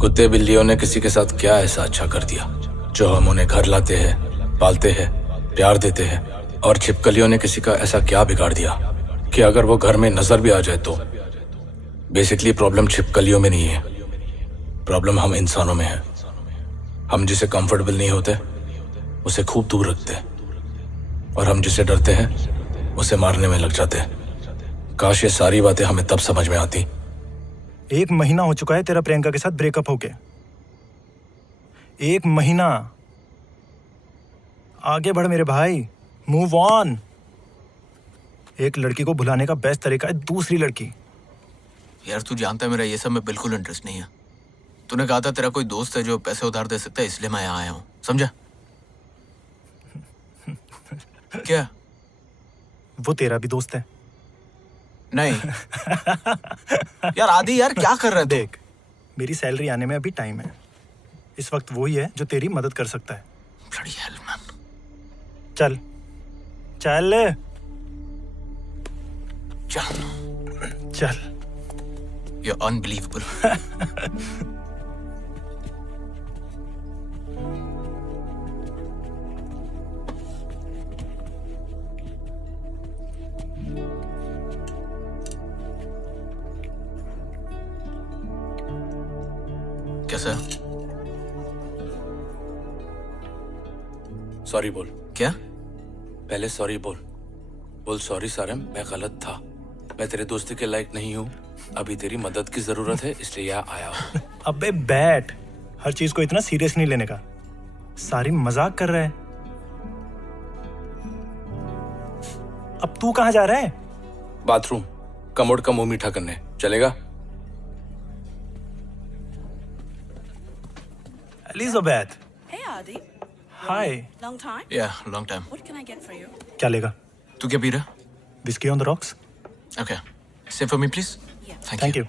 कुत्ते बिल्लियों ने किसी के साथ क्या ऐसा अच्छा कर दिया जो हम उन्हें घर लाते हैं, पालते हैं, प्यार देते हैं, और छिपकलियों ने किसी का ऐसा क्या बिगाड़ दिया कि अगर वो घर में नजर भी आ जाए तो। बेसिकली प्रॉब्लम छिपकलियों में नहीं है, प्रॉब्लम हम इंसानों में है। हम जिसे कंफर्टेबल नहीं होते उसे खूब दूर रखते हैं, और हम जिसे डरते हैं उसे मारने में लग जाते हैं। काश ये सारी बातें हमें तब समझ में आती। 1 महीना हो चुका है तेरा प्रियंका के साथ ब्रेकअप होके। 1 महीना। आगे बढ़ मेरे भाई, मूव ऑन। एक लड़की को भुलाने का बेस्ट तरीका है दूसरी लड़की। यार तू जानता है मेरा ये सब में बिल्कुल इंटरेस्ट नहीं है। तूने कहा था तेरा कोई दोस्त है जो पैसे उधार दे सकता है, इसलिए मैं यहाँ आया हूँ, समझा? क्या? वो तेरा भी दोस्त है? नहीं। यार आदि, यार क्या कर रहा है तू? देख, मेरी सैलरी आने में अभी टाइम है। इस वक्त वही है जो तेरी मदद कर सकता है। Bloody hell, man. चल चल चल। चल। You're unbelievable. कैसा? सॉरी बोल। क्या? पहले सॉरी बोल। बोल सॉरी सारम, मैं गलत था। मैं तेरे दोस्ती के लायक नहीं हूँ। अभी तेरी मदद की जरूरत है, इसलिए यहाँ आया हूँ। अबे बैठ, हर चीज को इतना सीरियस नहीं लेने का। सारी मजाक कर रहा है। अब तू कहाँ जा रहा है? बाथरूम, कमोड का मुंह मीठा करने। चलेगा? Elizabeth. Hey Adi. Hi. Long time? Yeah, long time. What can I get for you? क्या लेगा? तू क्या पी रहा? Whisky on the rocks. Okay. Save for me, please. Yeah. Thank you.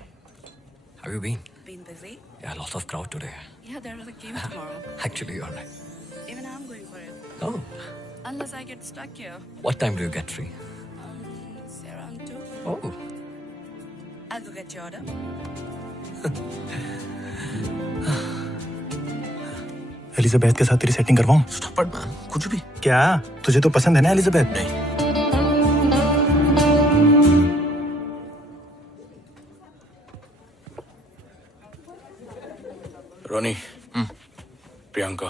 Have you been? Been busy? Yeah, a lot of crowd today. Yeah, there is a game tomorrow. Actually, you're right. Even I'm going for it. Oh, Unless I get stuck here. what time do you get free? Say around 2. Oh, I'll go get your order. Elizabeth के साथ तेरी setting करवाऊं? Stop it, man. कुछ भी। क्या तुझे तो पसंद है ना एलिजाबेथ? नहीं। रोनी। प्रियंका।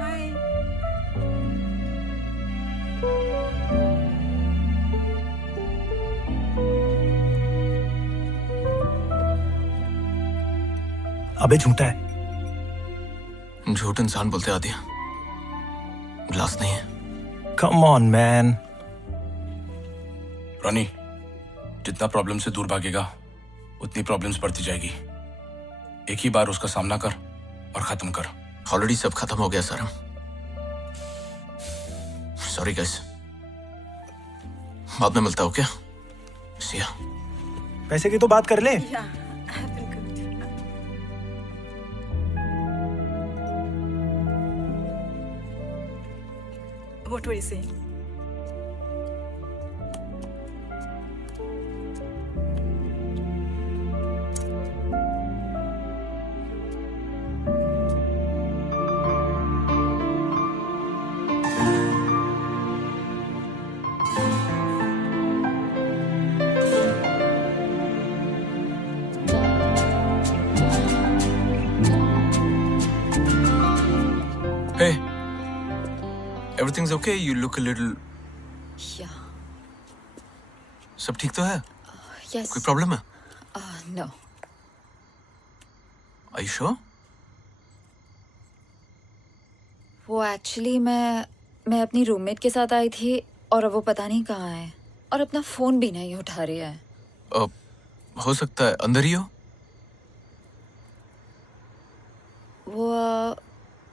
Hi. अबे झूठा है। झूठ इंसान बोलते आदि, ग्लास नहीं है। Come on man. रोनी, जितना प्रॉब्लम से दूर भागेगा उतनी प्रॉब्लम्स बढ़ती जाएगी। एक ही बार उसका सामना कर और खत्म कर। ऑलरेडी सब खत्म हो गया सर। सॉरी गाइस, बाद में मिलता हो क्या? सिया। पैसे की तो बात कर ले। Yeah, I've been good. What were you saying? Hey, everything's okay? You look a little. Yeah. सब ठीक तो है? Yes. कोई प्रॉब्लम है? No. Are you sure? वो एक्चुअली मैं अपनी रूममेट के साथ आई थी और अब वो पता नहीं कहाँ है और अपना फोन भी नहीं उठा रही है। हो सकता है अंदर ही हो। वो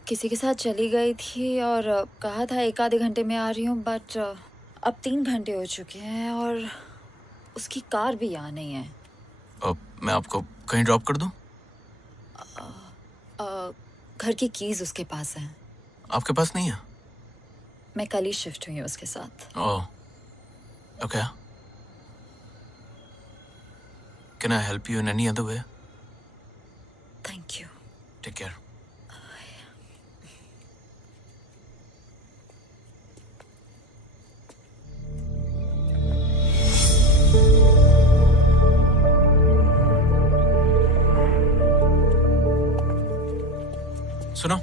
किसी के साथ चली गई थी और कहा था 1 आधे घंटे में आ रही हूँ, बट अब 3 घंटे हो चुके हैं और उसकी कार भी यहाँ नहीं है। मैं आपको कहीं ड्रॉप कर दूं? घर की कीज उसके पास हैं। आपके पास नहीं है? मैं कल ही शिफ्ट हुई हूँ उसके साथ। Oh, okay. Can I help you in any other way? Thank you. Take care. सुनो,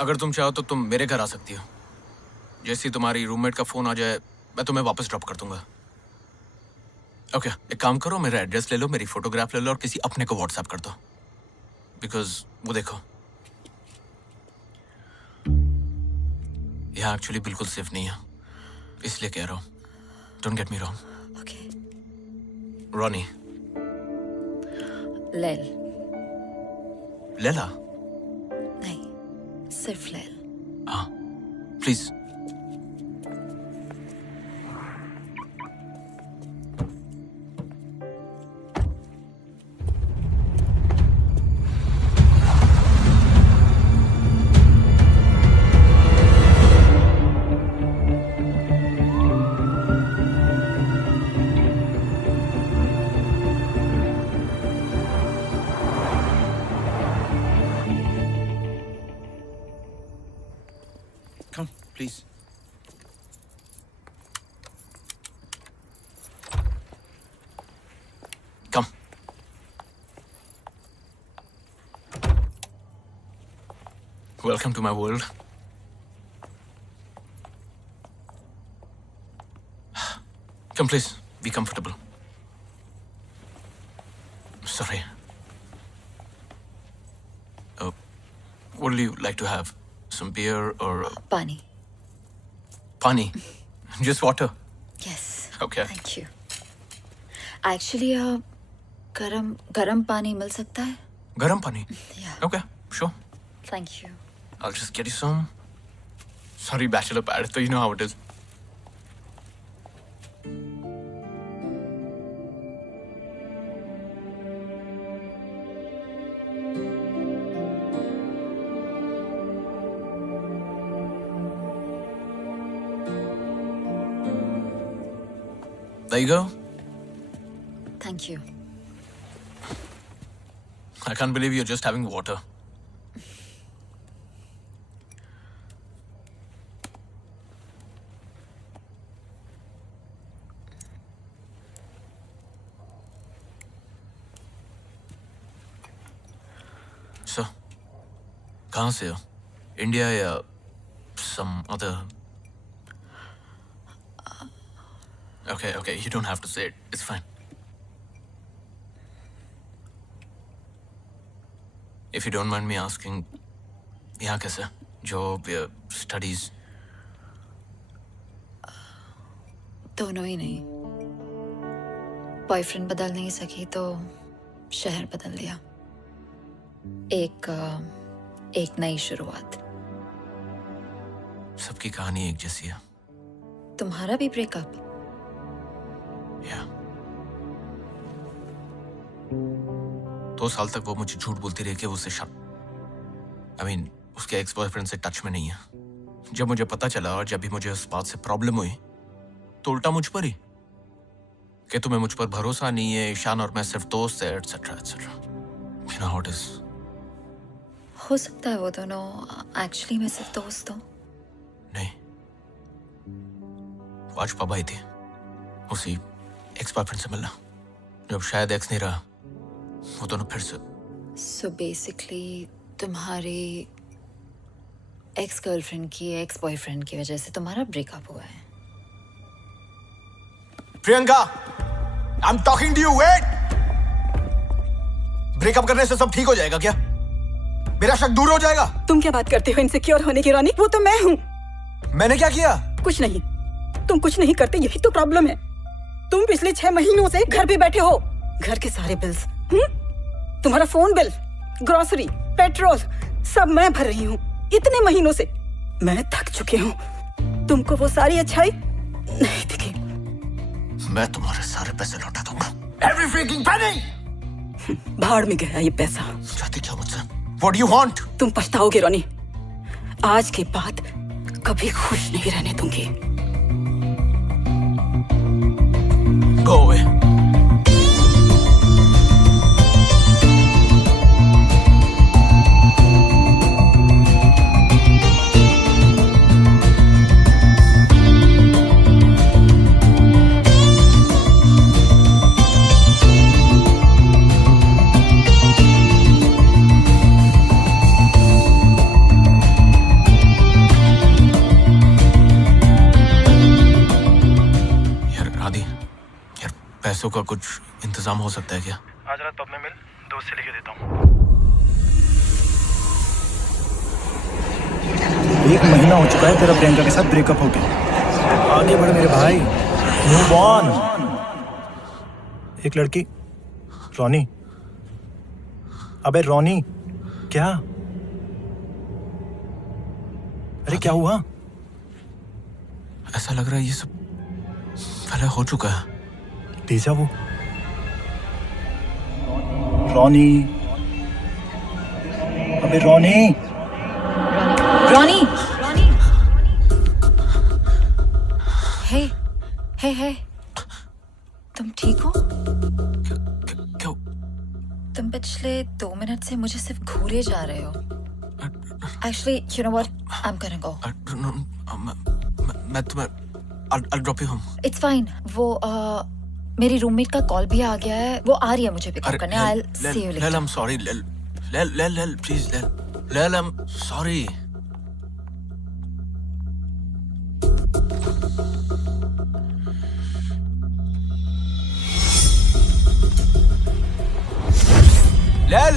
अगर तुम चाहो तो तुम मेरे घर आ सकती हो। जैसे ही तुम्हारी रूममेट का फोन आ जाए मैं तुम्हें वापस ड्रॉप कर दूंगा। ओके, एक काम करो, मेरा एड्रेस ले लो, मेरी फोटोग्राफ ले लो और किसी अपने को व्हाट्सएप कर दो। बिकॉज वो देखो, यहाँ एक्चुअली बिल्कुल सेफ नहीं है, इसलिए कह रहा हूँ। Don't get me wrong. Okay. Ronnie. लेल। लेला। नहीं, सिर्फ लेल। हाँ, please. Come, please. Come. Welcome to my world. Come, please. Be comfortable. Sorry. What do you like to have? Some beer or पानी। pani? Just water. Yes. Okay. Thank you. Actually गरम पानी मिल सकता है? Garam pani. या। Okay, sure. Thank you. I'll just get you some. Sorry, bachelor pad, so you know how it is. There you go. Thank you. I can't believe you're just having water. So, कहाँ से हो? India या some other? Okay, you don't have to say it. It's fine. If you don't mind me asking, यहाँ कैसे? Job या studies? दोनों ही नहीं। Boyfriend बदल नहीं सकी तो शहर बदल दिया। एक नई शुरुआत। सबकी कहानी एक जैसी है। तुम्हारा भी ब्रेकअप? या 2 साल तक वो मुझे झूठ बोलती रही कि वो उससे उसके एक्स बॉयफ्रेंड से टच में नहीं है। जब मुझे पता चला और जब भी मुझे उस बात से प्रॉब्लम हुई तो उल्टा मुझ पर ही कि तुम्हें मुझ पर भरोसा नहीं है, ईशान और मैं सिर्फ दोस्त है, etcetera etcetera. You know how it is. हो सकता है वो दोनों एक्चुअली मैं सिर्फ दोस्त हूँ। नहीं, आज पापा आई थी उसी एक्स बॉयफ्रेंड से मिलना। जब शायद एक्स नहीं रहा वो दोनों फिर से। सो बेसिकली तुम्हारी एक्स गर्लफ्रेंड की एक्स बॉयफ्रेंड की वजह से तुम्हारा ब्रेकअप हुआ है। Priyanka, I am talking to you. Wait. Breakup करने से सब ठीक हो जाएगा क्या? मेरा शक दूर हो जाएगा? तुम क्या बात करते हो इनसिक्योर होने की रोनी? वो तो मैं हूँ। मैंने क्या किया? कुछ नहीं, तुम कुछ नहीं करते, यही तो प्रॉब्लम है। तुम पिछले 6 महीनों से घर पे बैठे हो। घर के सारे बिल्स, तुम्हारा फोन बिल, ग्रोसरी, पेट्रोल सब मैं भर रही हूँ इतने महीनों से। मैं थक चुकी हूँ। तुमको वो सारी अच्छाई नहीं दिखी। मैं तुम्हारे सारे पैसे लौटा दूंगा। Every freaking penny! भाड़ में गया ये पैसा। चाहती क्या मुझसे? What do you want? तुम पछताओगे रोनी। आज के बाद कभी खुश नहीं रहने दूंगी। Go away. चांदी यार, पैसों का कुछ इंतजाम हो सकता है क्या? आज रात पब में मिल, दोस्त से लिखे देता हूँ। 1 महीना हो चुका है तेरा प्रियंका के साथ ब्रेकअप हो गया। आगे बढ़ मेरे भाई, मूव ऑन। एक लड़की, रोनी। अबे रोनी, क्या? अरे क्या हुआ? ऐसा लग रहा है ये सब पहले हो चुका है। डेजा वो। रोनी, अबे रोनी। रॉनी, हे हे हे, तुम ठीक हो? क्यों? तुम पिछले 2 मिनट से मुझे सिर्फ घूरे जा रहे हो। Actually, you know what? I'm gonna go. मैं तुम्हें I'll drop you home. It's fine. वो मेरी रूममेट का कॉल भी आ गया है, वो आ रही है मुझे पिकअप करने। I'll see you later. I'm sorry. Lel, please, Lel, I'm sorry. Lel!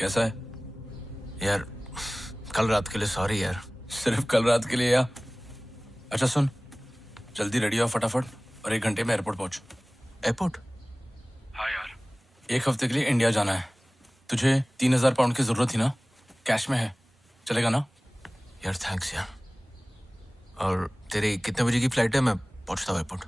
कैसा है? यार कल रात के लिए सॉरी यार। सिर्फ कल रात के लिए या? अच्छा सुन, जल्दी रेडी हो फटाफट और 1 घंटे में एयरपोर्ट पहुंच। एयरपोर्ट? हाँ यार, 1 हफ्ते के लिए इंडिया जाना है। तुझे 3000 पाउंड की जरूरत थी ना? कैश में है, चलेगा ना? यार थैंक्स यार। और तेरी कितने बजे की फ्लाइट है? मैं पहुंचता हूँ एयरपोर्ट।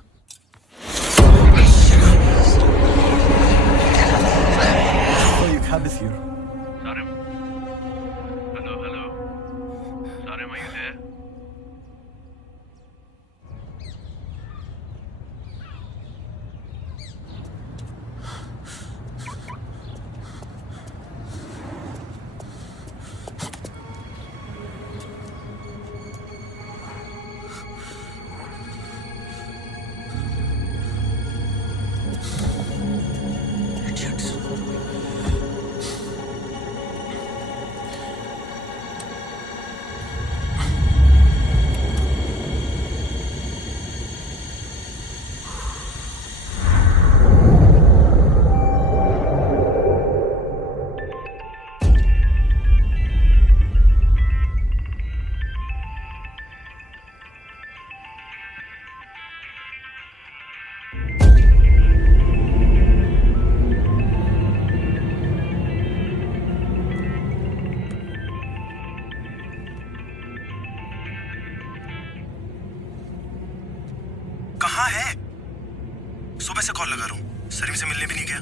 सुबह से कॉल लगा रहा हूँ, सरीम से मिलने भी नहीं गया।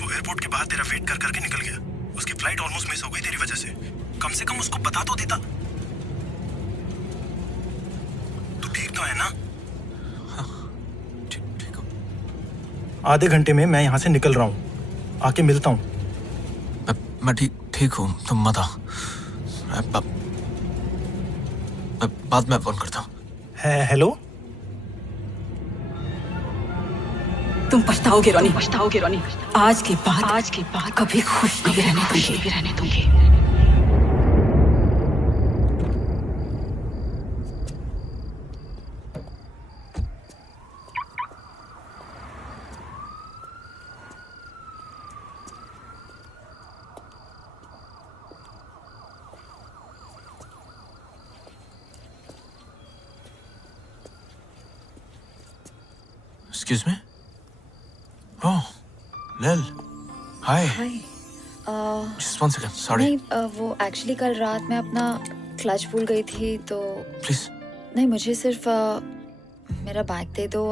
वो एयरपोर्ट के बाहर तेरा वेट कर करके निकल गया। उसकी फ्लाइट ऑलमोस्ट मिस हो गई तेरी वजह से। कम से कम उसको बता तो देता। तू ठीक तो है ना? ठीक ठीक हो। आधे घंटे में मैं यहाँ से निकल रहा हूँ, आके मिलता हूँ। मैं ठीक हूँ, तुम मत आओ। मैं बाद में फोन करता हूँ। हेलो। तुम पछताओगे रोनी, आज के बाद कभी खुश नहीं रहने दूंगी। Excuse me? Oh, Lil. Hi. हाय। Just 1 second. Sorry. नहीं, वो एक्चुअली कल रात मैं अपना क्लच भूल गई थी तो Please. नहीं, मुझे सिर्फ मेरा बैग दे दो।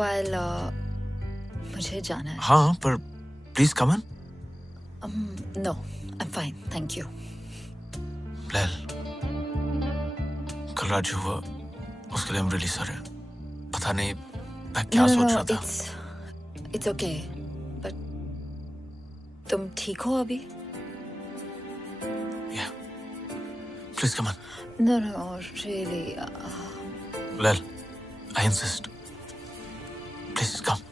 मुझे जाना है। हाँ, पर please come in. No, I am fine, thank you. Lil. कल रात जो हुआ, उसके लिए I'm really sorry. पता नहीं मैं क्या सोच रहा था। इट्स ओके, बट तुम ठीक हो अभी? Yeah. Please come in. No really. Lil, I insist. Please come.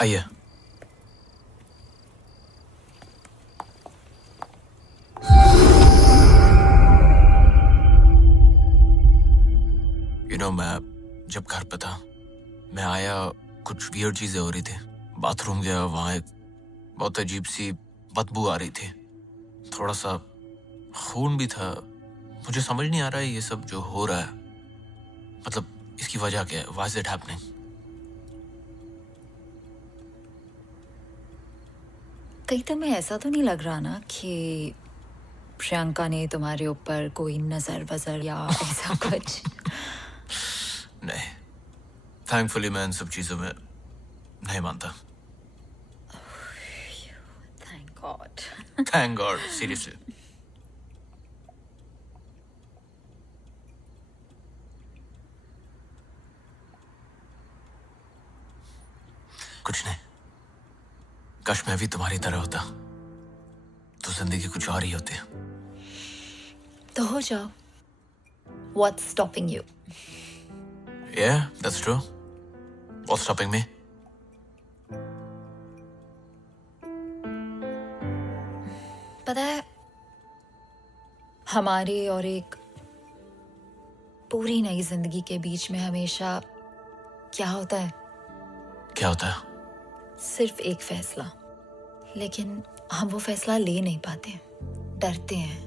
आइए। मैं जब घर पे था, मैं आया, कुछ वियर्ड चीजें हो रही थी। बाथरूम गया, वहां एक बहुत अजीब सी बदबू आ रही थी, थोड़ा सा खून भी था। मुझे समझ नहीं आ रहा है ये सब जो हो रहा है, मतलब इसकी वजह क्या है? Why is it happening? कहीं तुम्हें ऐसा तो नहीं लग रहा ना कि प्रियंका ने तुम्हारे ऊपर कोई नजर वजर या ऐसा कुछ? नहीं, थैंकफुली मैं इन सब चीजों में नहीं मानता। Thank God. Thank God, seriously. कुछ नहीं, काश मैं भी तुम्हारी तरह होता तो जिंदगी कुछ और ही होती। तो हो जाओ। What's stopping you? Yeah, that's true. What's stopping me? पता है, हमारी और एक पूरी नई जिंदगी के बीच में हमेशा क्या होता है? क्या होता है? सिर्फ एक फैसला, लेकिन हम वो फैसला ले नहीं पाते, डरते हैं,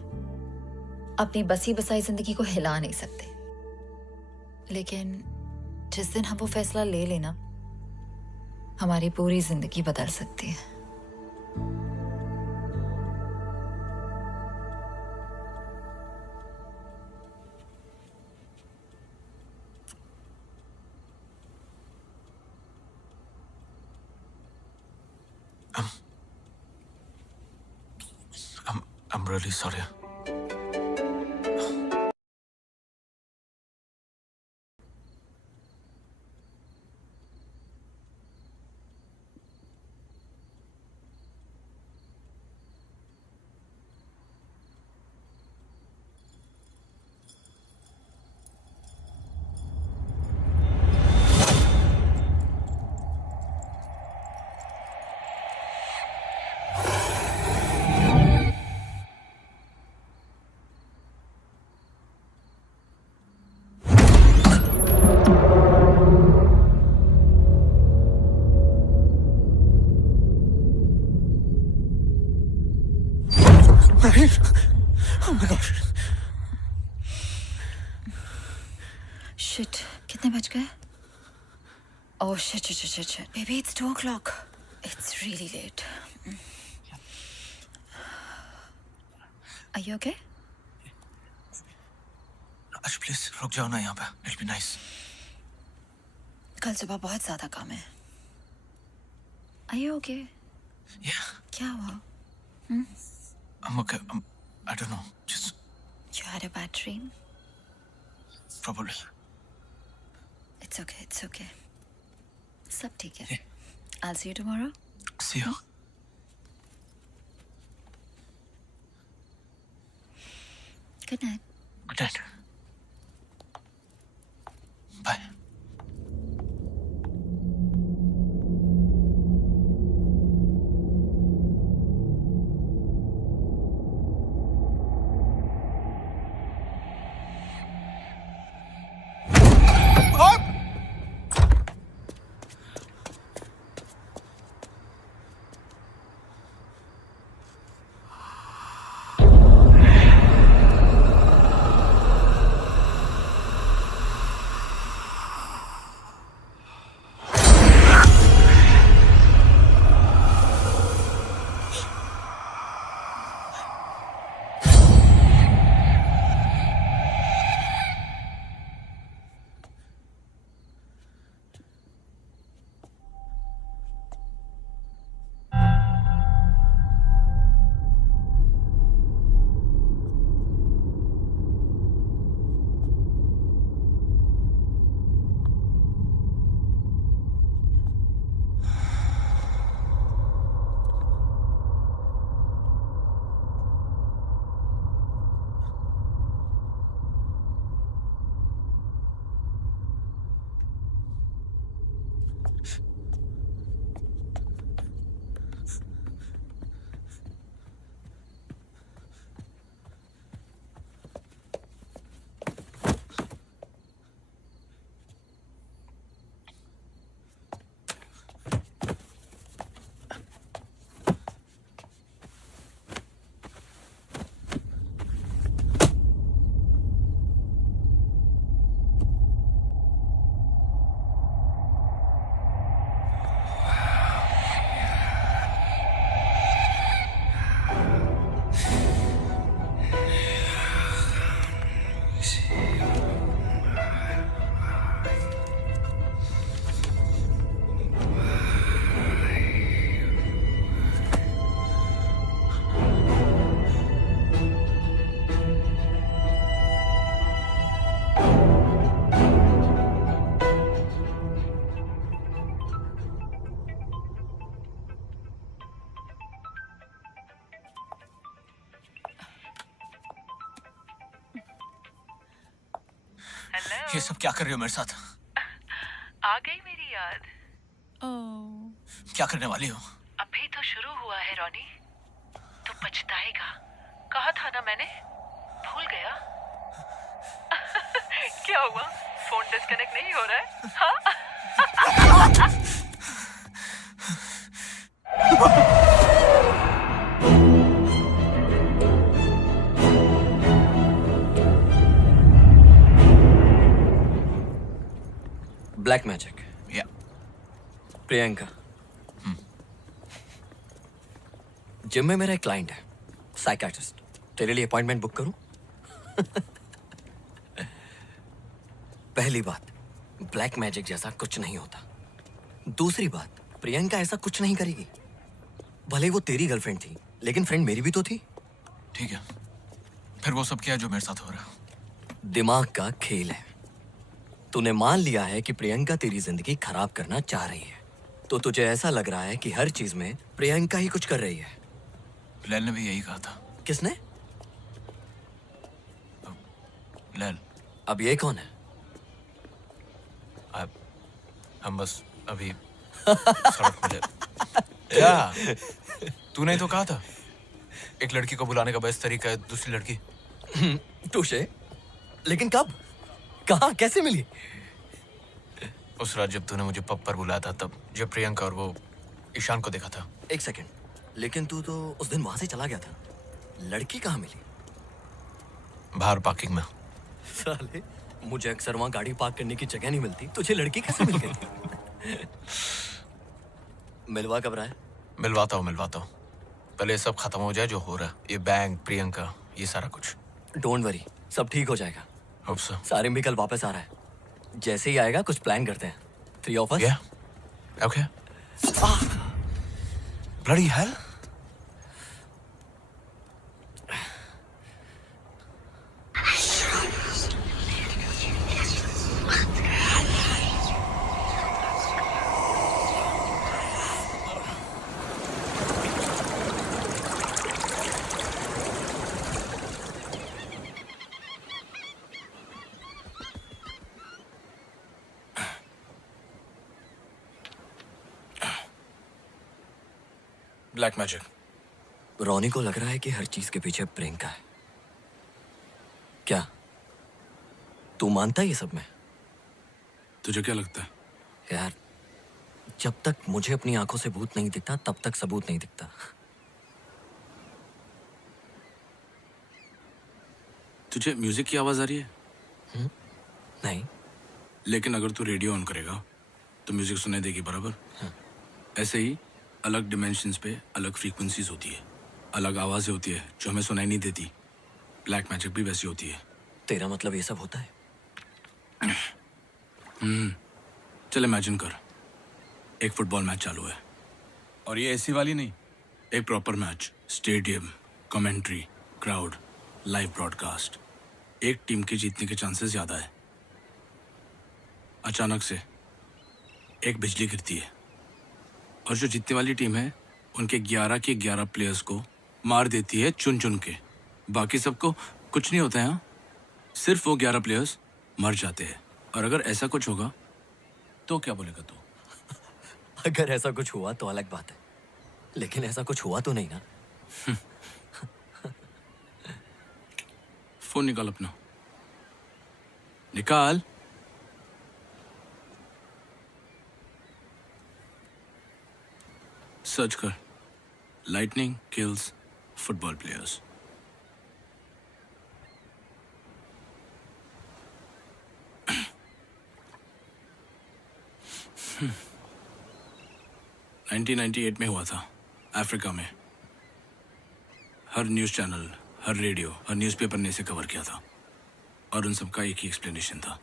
अपनी बसी बसाई जिंदगी को हिला नहीं सकते। लेकिन जिस दिन हम वो फैसला ले लेना, हमारी पूरी जिंदगी बदल सकती है। I'm really sorry. Oh my gosh. Shit, कितने बज गए? Oh shit. Baby, it's 2 o'clock. It's really late. Are you okay? Ash, please रुक जाओ ना यहाँ पे. It'll be nice. कल सुबह बहुत ज्यादा काम है। Are you okay? Yeah, क्या हुआ? I'm okay. I don't know. Just You had a bad dream? probably. It's okay, it's okay. सब ठीक है। I'll see you tomorrow. See you. Good night. Good night. Bye. ये सब क्या कर रही हो मेरे साथ? आ गई मेरी याद। क्या करने वाली हो? अभी तो शुरू हुआ है रॉनी, तो पछताएगा। कहा था ना मैंने, भूल गया? क्या हुआ, फोन डिस्कनेक्ट नहीं हो रहा है? हाँ? Black magic. या प्रियंका। जिम में मेरा एक क्लाइंट है, साइकियाट्रिस्ट। तेरे लिए अपॉइंटमेंट बुक करूं? पहली बात, ब्लैक मैजिक जैसा कुछ नहीं होता। दूसरी बात, प्रियंका ऐसा कुछ नहीं करेगी। भले वो तेरी गर्लफ्रेंड थी, लेकिन फ्रेंड मेरी भी तो थी। ठीक है, फिर वो सब क्या है जो मेरे साथ हो रहा है? दिमाग का खेल है। तूने मान लिया है कि प्रियंका तेरी जिंदगी खराब करना चाह रही है, तो तुझे ऐसा लग रहा है कि हर चीज में प्रियंका ही कुछ कर रही है। लैल ने भी यही कहा था। किसने? लैल। अब ये कौन है? हम बस अभी सड़क मिले। क्या? तूने ही तो कहा था एक लड़की को बुलाने का बेस्ट तरीका है दूसरी लड़की। टूशे, लेकिन कब, कहाँ, कैसे मिली? उस रात जब तूने मुझे पब पर बुलाया था, तब जब प्रियंका और वो ईशान को देखा था। एक सेकंड, लेकिन तू तो उस दिन वहां से चला गया था। लड़की कहाँ मिली? बाहर पार्किंग में। साले, मुझे अक्सर वहां गाड़ी पार्क करने की जगह नहीं मिलती, तुझे लड़की कैसे मिल गई? मिलवा कब रहा है? मिलवाता हूँ। पहले ये सब खत्म हो जाए जो हो रहा है, ये बैंक, प्रियंका, ये सारा कुछ। डोंट वरी, सब ठीक हो जाएगा। Hope so. सारिम भी कल वापस आ रहा है। जैसे ही आएगा कुछ प्लान करते हैं। 3 of us? Yeah. Okay. Bloody hell. Black magic. Ronnie को लग रहा है कि हर चीज के पीछे प्रियंका है। क्या तू मानता है ये सब में? तुझे क्या लगता है? यार, जब तक मुझे अपनी आंखों से भूत नहीं दिखता तब तक सबूत नहीं दिखता। तुझे म्यूजिक की आवाज आ रही है? नहीं। लेकिन अगर तू रेडियो ऑन करेगा तो म्यूजिक सुनाई देगी, बराबर? ऐसे ही अलग डिमेंशंस पे अलग फ्रीक्वेंसीज होती है, अलग आवाजें होती है जो हमें सुनाई नहीं देती। ब्लैक मैजिक भी वैसी होती है। तेरा मतलब ये सब होता है? चल इमेजिन कर, एक फुटबॉल मैच चालू है, और ये ऐसी वाली नहीं, एक proper match, stadium, commentary, crowd, live broadcast. एक टीम के जीतने के चांसेस ज़्यादा है। अचानक से एक बिजली गिरती है और जो जीतने वाली टीम है उनके 11 के 11 प्लेयर्स को मार देती है चुन चुन के। बाकी सबको कुछ नहीं होता है, हाँ? सिर्फ वो 11 प्लेयर्स मर जाते हैं। और अगर ऐसा कुछ होगा तो क्या बोलेगा तू? अगर ऐसा कुछ हुआ तो अलग बात है, लेकिन ऐसा कुछ हुआ तो नहीं ना। फोन निकाल अपना, निकाल। सर्च कर, lightning kills football players. Hmm. 1998 में हुआ था, अफ्रीका में। हर न्यूज़ चैनल, हर रेडियो, हर न्यूज़पेपर ने इसे कवर किया था, और उन सबका एक ही एक्सप्लेनेशन था,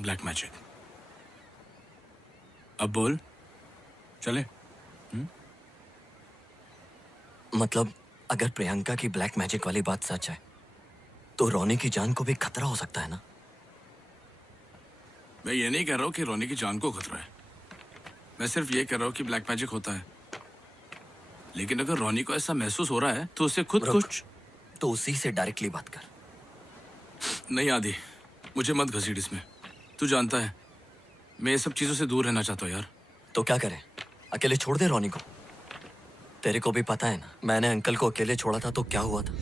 ब्लैक मैजिक। अब बोल, चले? मतलब अगर प्रियंका की ब्लैक मैजिक वाली बात सच है तो रोनी की जान को भी खतरा हो सकता है ना? मैं ये नहीं कह रहा हूँ कि रोनी की जान को खतरा है, मैं सिर्फ ये कह रहा हूँ कि ब्लैक मैजिक होता है। लेकिन अगर रोनी को ऐसा महसूस हो रहा है तो उसे खुद रुक, कुछ तो उसी से डायरेक्टली बात कर। नहीं आदि, मुझे मत घसीट इसमें। तू जानता है मैं ये सब चीजों से दूर रहना चाहता हूँ यार। तो क्या करें, अकेले छोड़ दे रोनी को? तेरे को भी पता है ना, मैंने अंकल को अकेले छोड़ा था तो क्या हुआ था।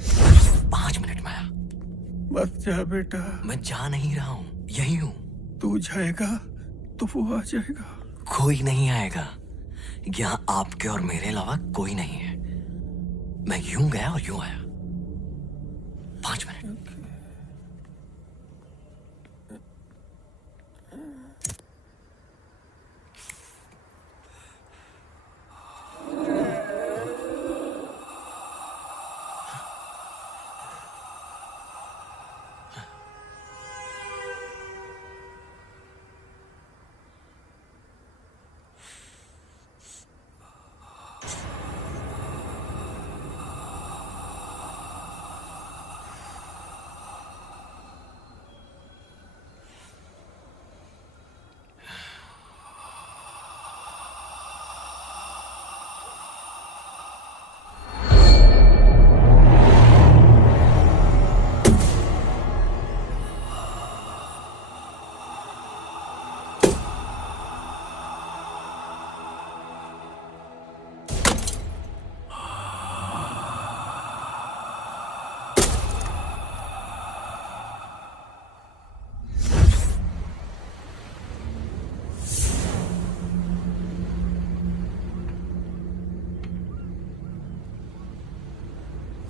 5 मिनट में आया। मत जा बेटा, मैं जा नहीं रहा हूँ, यही हूँ। तू जाएगा तो वो आ जाएगा। कोई नहीं आएगा यहाँ, आपके और मेरे अलावा कोई नहीं है। मैं यूं गया और यूं आया। 5 मिनट।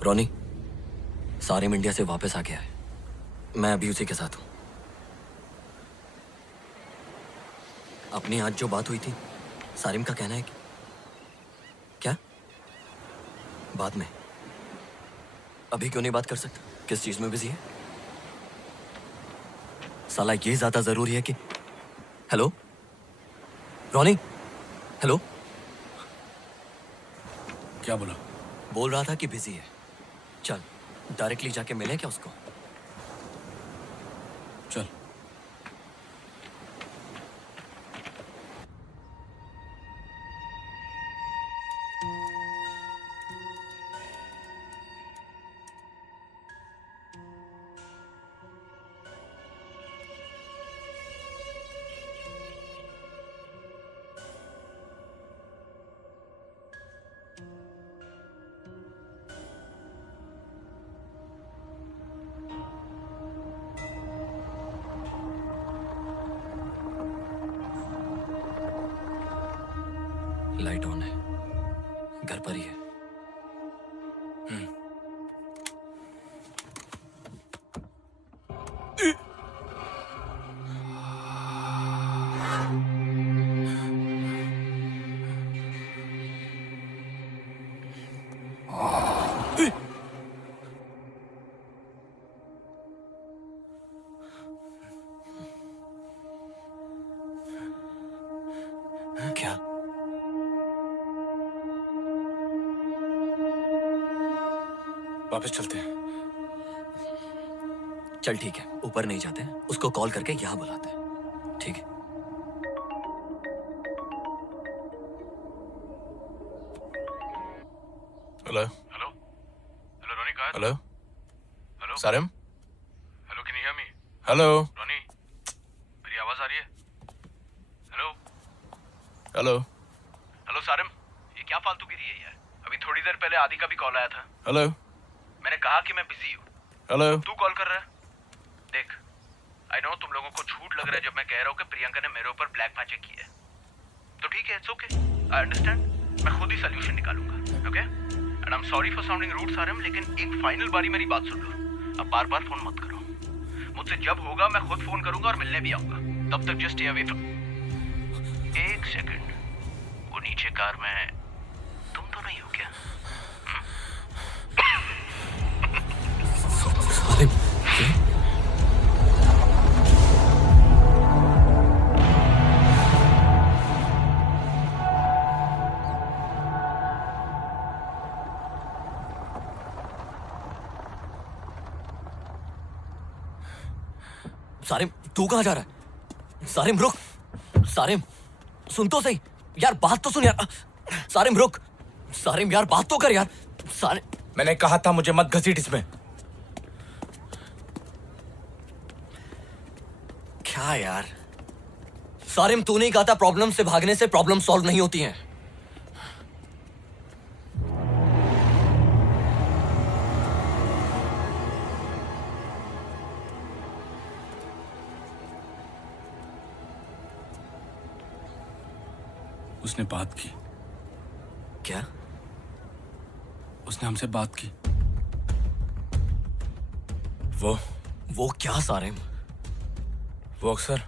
रोनी, सारिम इंडिया से वापस आ गया है। मैं अभी उसी के साथ हूं। अपनी आज जो बात हुई थी, सारिम का कहना है कि क्या बाद में, अभी क्यों नहीं बात कर सकता? किस चीज में बिजी है? साला ये ज्यादा जरूरी है कि हेलो रॉनी, हेलो। क्या बोला? बोल रहा था कि बिजी है। चल डायरेक्टली जाके मिले क्या उसको? चल। लाइट ऑन है, घर पर ही है। क्या? वापस चलते हैं। चल ठीक है, ऊपर नहीं जाते, उसको कॉल करके यहाँ बुलाते हैं। ठीक है। हेलो। हेलो हेलो रोनी, कहाँ है? Hello. Hello Sarim. Hello, can you hear me? Hello. Ronnie, मेरी आवाज आ रही है? Hello hello. हेलो सारिम, ये क्या फालतूगिरी है यार? अभी थोड़ी देर पहले आदि का भी कॉल आया था। हेलो। मैंने कहा कि मैं बिजी हूँ, हेलो। तू कॉल कर रहा है। देख, आई नो तुम लोगों को झूठ लग रहा है जब मैं कह रहा हूँ कि प्रियंका ने मेरे ऊपर ब्लैक मैजिक किया है। तो ठीक है, इट्स ओके, आई अंडरस्टैंड। मैं खुद ही सोल्यूशन निकालूंगा, okay? And I am sorry for sounding rude Sarim, लेकिन एक फाइनल बारी मेरी बात सुन लो। अब बार बार फोन मत करो। मुझसे जब होगा मैं खुद फोन करूंगा और मिलने भी आऊंगा। तब तक जस्ट स्टे अवे फ्रॉम। एक सेकंड, वो नीचे कार में है, तुम तो नहीं हो क्या? सारिम, सारिम तू कहाँ जा रहा है? सारिम रुक, सारिम सुन तो सही यार, बात तो सुन यार। सारिम रुक, सारिम यार बात तो कर यार। सारिम, मैंने कहा था मुझे मत घसीट इसमें। क्या यार? सारिम तू नहीं कहा था प्रॉब्लम से भागने से प्रॉब्लम सॉल्व नहीं होती हैं। उसने बात की। क्या? उसने हमसे बात की। वो क्या सारिम? वो अक्सर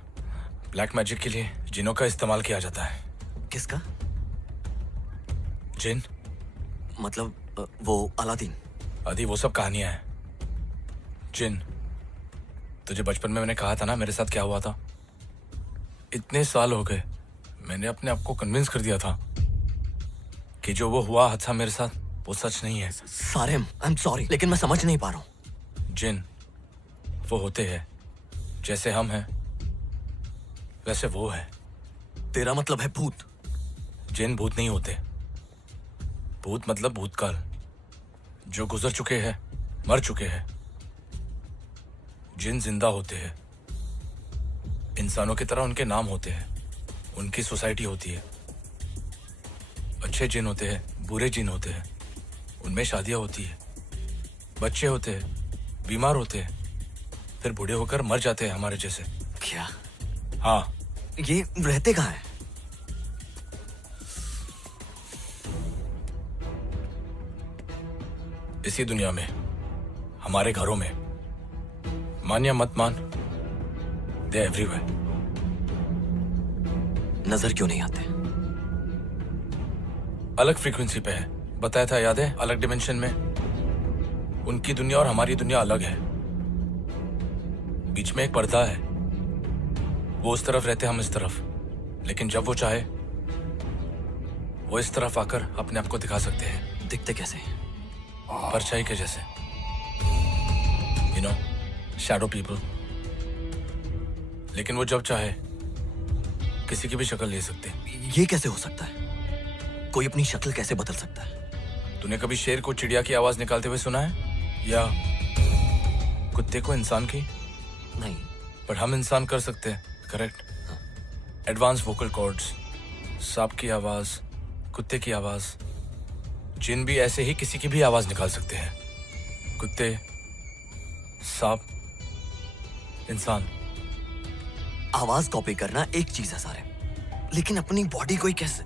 ब्लैक मैजिक के लिए जिनों का इस्तेमाल किया जाता है। किसका? जिन। मतलब वो अलादीन? आदि वो सब कहानियां हैं। जिन, तुझे बचपन में मैंने कहा था ना मेरे साथ क्या हुआ था। इतने साल हो गए, मैंने अपने आप को कन्विंस कर दिया था कि जो वो हुआ हादसा मेरे साथ वो सच नहीं है। सारिम आई एम सॉरी, लेकिन मैं समझ नहीं पा रहा हूँ। जिन वो होते हैं जैसे हम हैं वैसे वो है। तेरा मतलब है भूत? जिन भूत नहीं होते। भूत मतलब भूतकाल, जो गुजर चुके हैं, मर चुके हैं। जिन जिंदा होते हैं, इंसानों की तरह उनके नाम होते हैं, उनकी सोसाइटी होती है। अच्छे जिन होते हैं, बुरे जिन होते हैं, उनमें शादियां होती है, बच्चे होते हैं, बीमार होते हैं, फिर बूढ़े होकर मर जाते हैं हमारे जैसे। क्या? हाँ। ये रहते कहाँ हैं? इसी दुनिया में, हमारे घरों में। मान या मत मान, दे एवरीवेयर। नजर क्यों नहीं आते? अलग फ्रीक्वेंसी पे है, बताया था याद है? अलग डिमेंशन में। उनकी दुनिया और हमारी दुनिया अलग है। बीच में एक पर्दा है, वो उस तरफ रहते हम इस तरफ, लेकिन जब वो चाहे वो इस तरफ आकर अपने आप को दिखा सकते हैं, दिखते कैसे? परछाई के जैसे, यू नो, शैडो पीपल। लेकिन वो जब चाहे किसी की भी शक्ल ले सकते हैं। ये कैसे हो सकता है? कोई अपनी शक्ल कैसे बदल सकता है? तूने कभी शेर को चिड़िया की आवाज निकालते हुए सुना है, या कुत्ते को इंसान की? नहीं। पर हम इंसान कर सकते हैं, करेक्ट? एडवांस वोकल कॉर्ड्स, सांप की आवाज, कुत्ते की आवाज, जिन भी ऐसे ही किसी की भी आवाज निकाल सकते हैं। कुत्ते, सांप, इंसान। आवाज कॉपी करना एक चीज है सारे, लेकिन अपनी बॉडी को ही कैसे?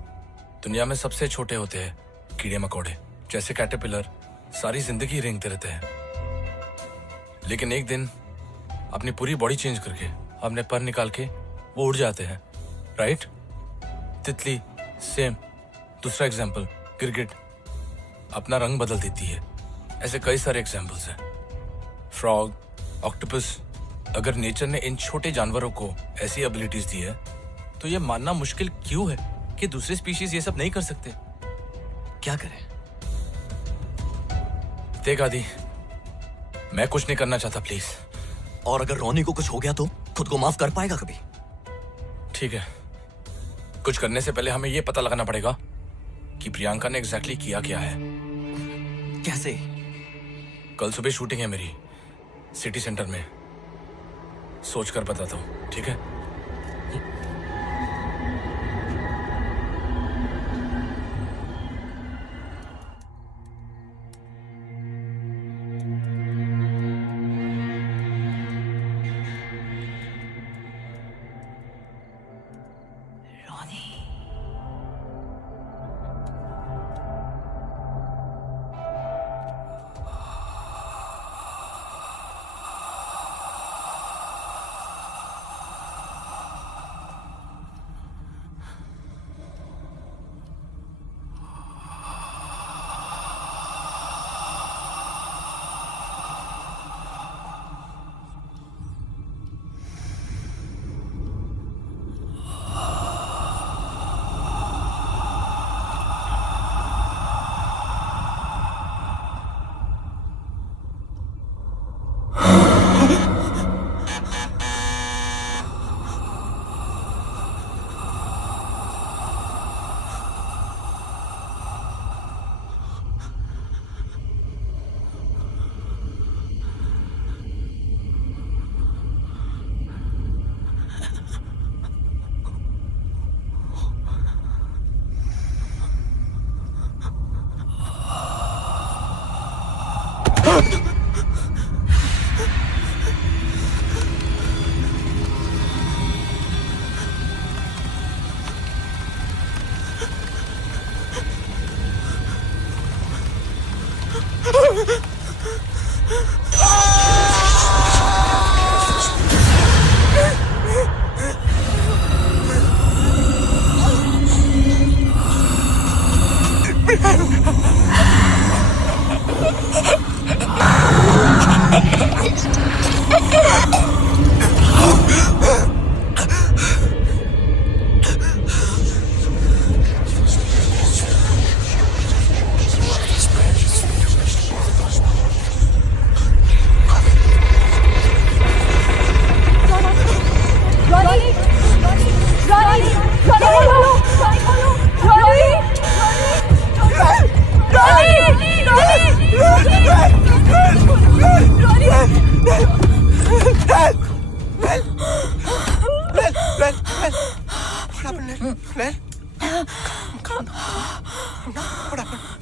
दुनिया में सबसे छोटे होते हैं कीड़े मकोड़े, जैसे कैटरपिलर, सारी जिंदगी रेंगते रहते हैं। लेकिन एक दिन अपनी पूरी बॉडी चेंज करके अपने पर निकाल के वो उड़ जाते हैं, राइट? तितली सेम। दूसरा एग्जाम्पल, गिरगिट अपना रंग बदल देती है। ऐसे कई सारे एग्जाम्पल्स हैं। Frog, octopus. अगर नेचर ने इन छोटे जानवरों को ऐसी एबिलिटीज दी है, तो ये मानना मुश्किल क्यों है कि दूसरे स्पीशीज ये सब नहीं कर सकते? क्या करें? देख आदि, मैं कुछ नहीं करना चाहता, प्लीज। और अगर रोनी को कुछ हो गया तो खुद को माफ कर पाएगा कभी? ठीक है, कुछ करने से पहले हमें ये पता लगाना पड़ेगा कि प्रियंका ने एग्जैक्टली किया क्या है। कैसे? कल सुबह शूटिंग है मेरी, सिटी सेंटर में। सोचकर बताता हूँ, ठीक है?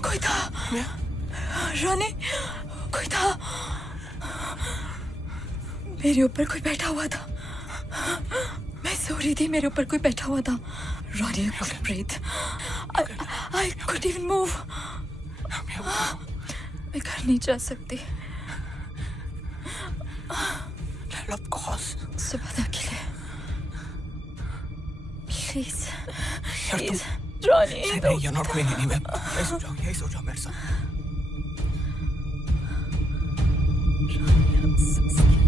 कोई था रानी, कोई था मेरे ऊपर, कोई बैठा हुआ था। मैं सो रही थी, मेरे ऊपर कोई बैठा हुआ था। रानी, I couldn't breathe. I couldn't even move. मैं घर नहीं जा सकती। Of course. सुबह तक के लिए प्लीज यार प्लीज रानी, नहीं, you're not going anywhere. यही सो जाओ मेरे साथ। I'm so scared.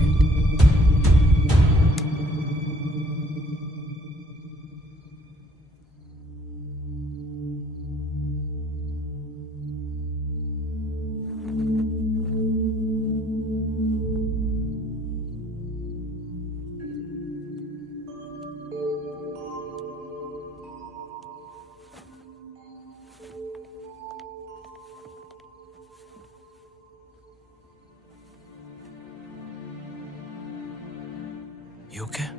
you okay?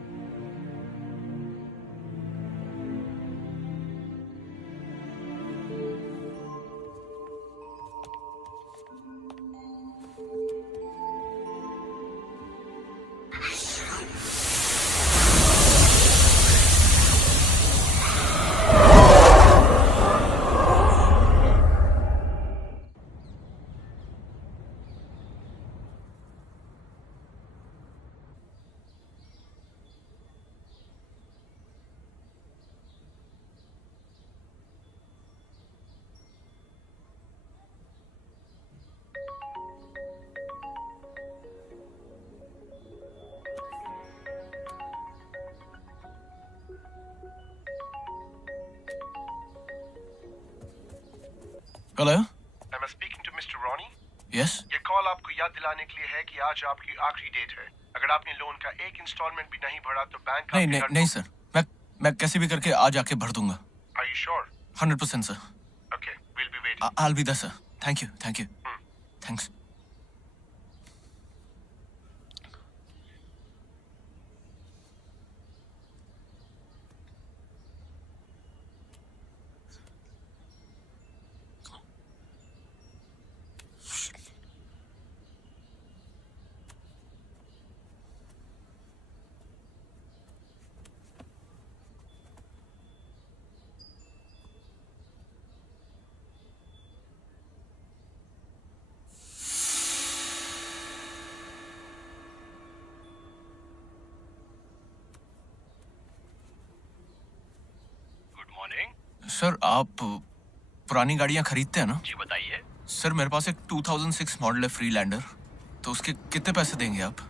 Hello? Am I speaking to Mr. Ronnie? Yes? ये कॉल आपको याद दिलाने के लिए है कि आज आपकी आखिरी डेट है। अगर आपने लोन का एक इंस्टॉलमेंट भी नहीं भरा तो बैंक नहीं नहीं नहीं सर, मैं कैसे भी करके आज आके भर दूंगा। Are you sure? 100% sir. Okay, we'll be waiting. I'll be there sir। Thank you thanks. Good morning. Sir आप पुरानी गाड़ियां खरीदते हैं ना? जी बताइए। सर मेरे पास एक 2006 मॉडल है फ्रीलैंडर, तो उसके कितने पैसे देंगे आप?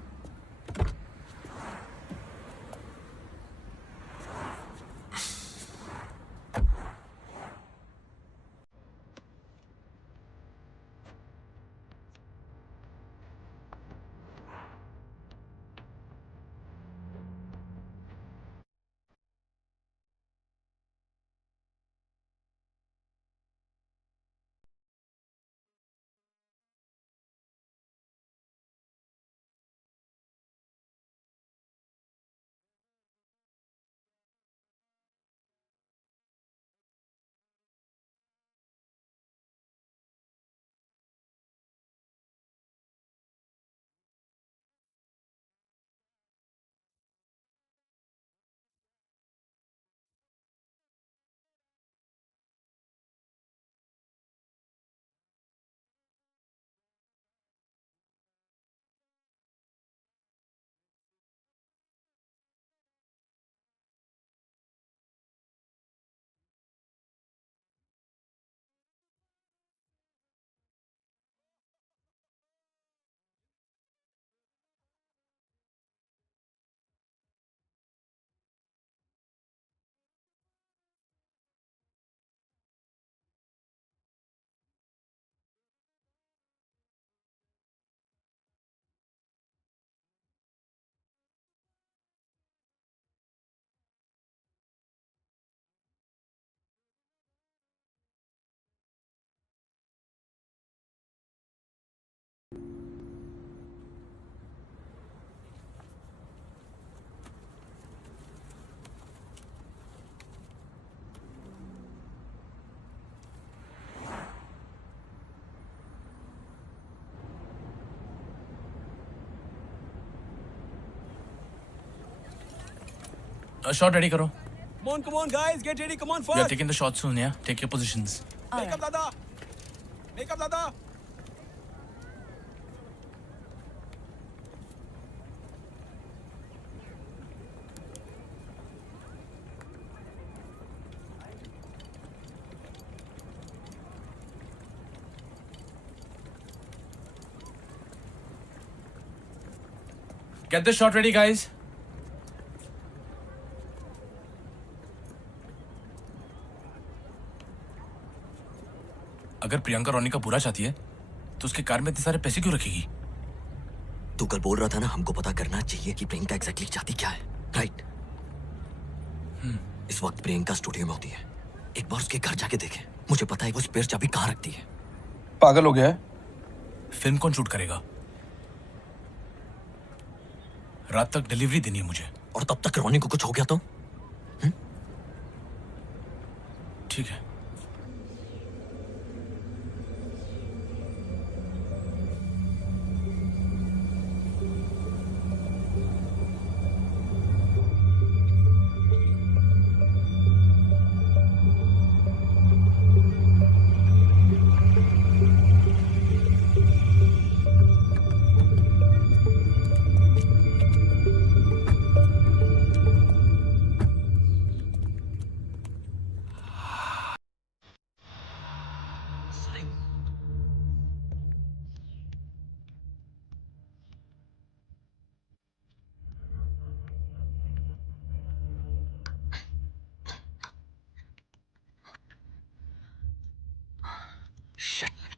शॉट रेडी करो। Come on, guys, get ready. Come on, We are fast. taking the shot soon, yeah? Take your positions. Make up, Dada. Make up, Dada. Get the shot ready, guys. अगर प्रियंका रोनी का बुरा चाहती है तो उसके car में इतने सारे पैसे क्यों रखेगी? तू कल बोल रहा था ना, हमको पता करना चाहिए कि प्रियंका एग्जैक्टली चाहती क्या है, राइट? इस वक्त प्रियंका स्टूडियो में होती है। एक बार उसके घर जाके देखे, मुझे पता है वो स्पेयर चाबी कहाँ रखती है। पागल हो गया है? फिल्म कौन शूट करेगा? रात तक डिलीवरी देनी है मुझे। और तब तक रोनी को कुछ हो गया तो? ठीक है।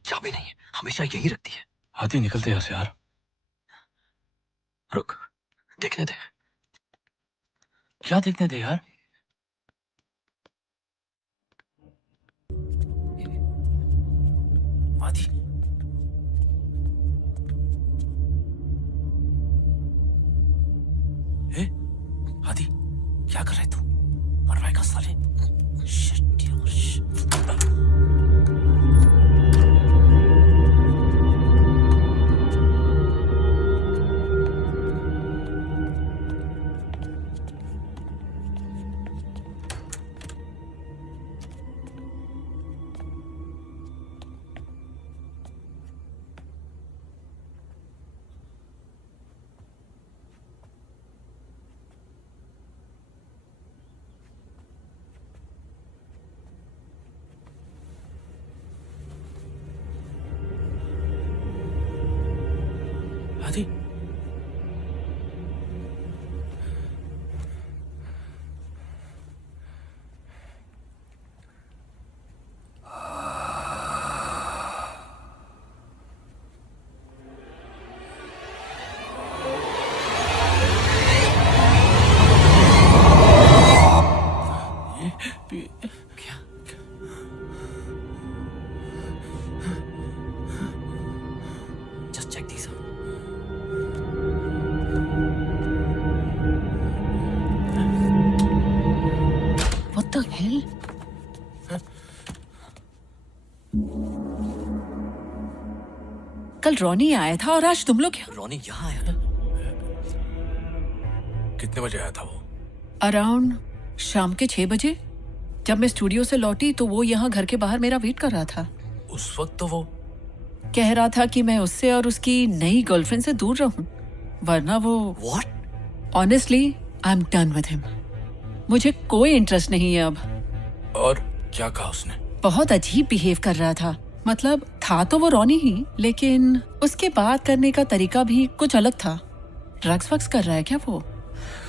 चाबी नहीं है, हमेशा यही रखती है। आदि निकलते यहाँ से यार। रुक, देखने दे। क्या देखने दे यार? आदि आदि क्या कर रहा है तू? मरवाएगा साले। Shit, यार, shit. आदि Just check these out. What the hell? कल रॉनी आया था और आज तुम लोग यहाँ? रोनी यहाँ आया था? कितने बजे आया था वो? अराउंड शाम के 6 बजे। जब मैं स्टूडियो से लौटी तो वो यहाँ घर के बाहर मेरा वेट कर रहा था। उस वक्त तो वो कह रहा था कि मैं उससे और उसकी नई गर्लफ्रेंड से दूर रहूं, वरना वो What? Honestly I am done with him. मुझे कोई इंटरेस्ट नहीं है अब। और क्या कहा उसने? बहुत अजीब बिहेव कर रहा था। मतलब था तो वो रॉनी ही, लेकिन उसके बात करने का तरीका भी कुछ अलग था। ड्रग्स वग्स कर रहा है क्या वो?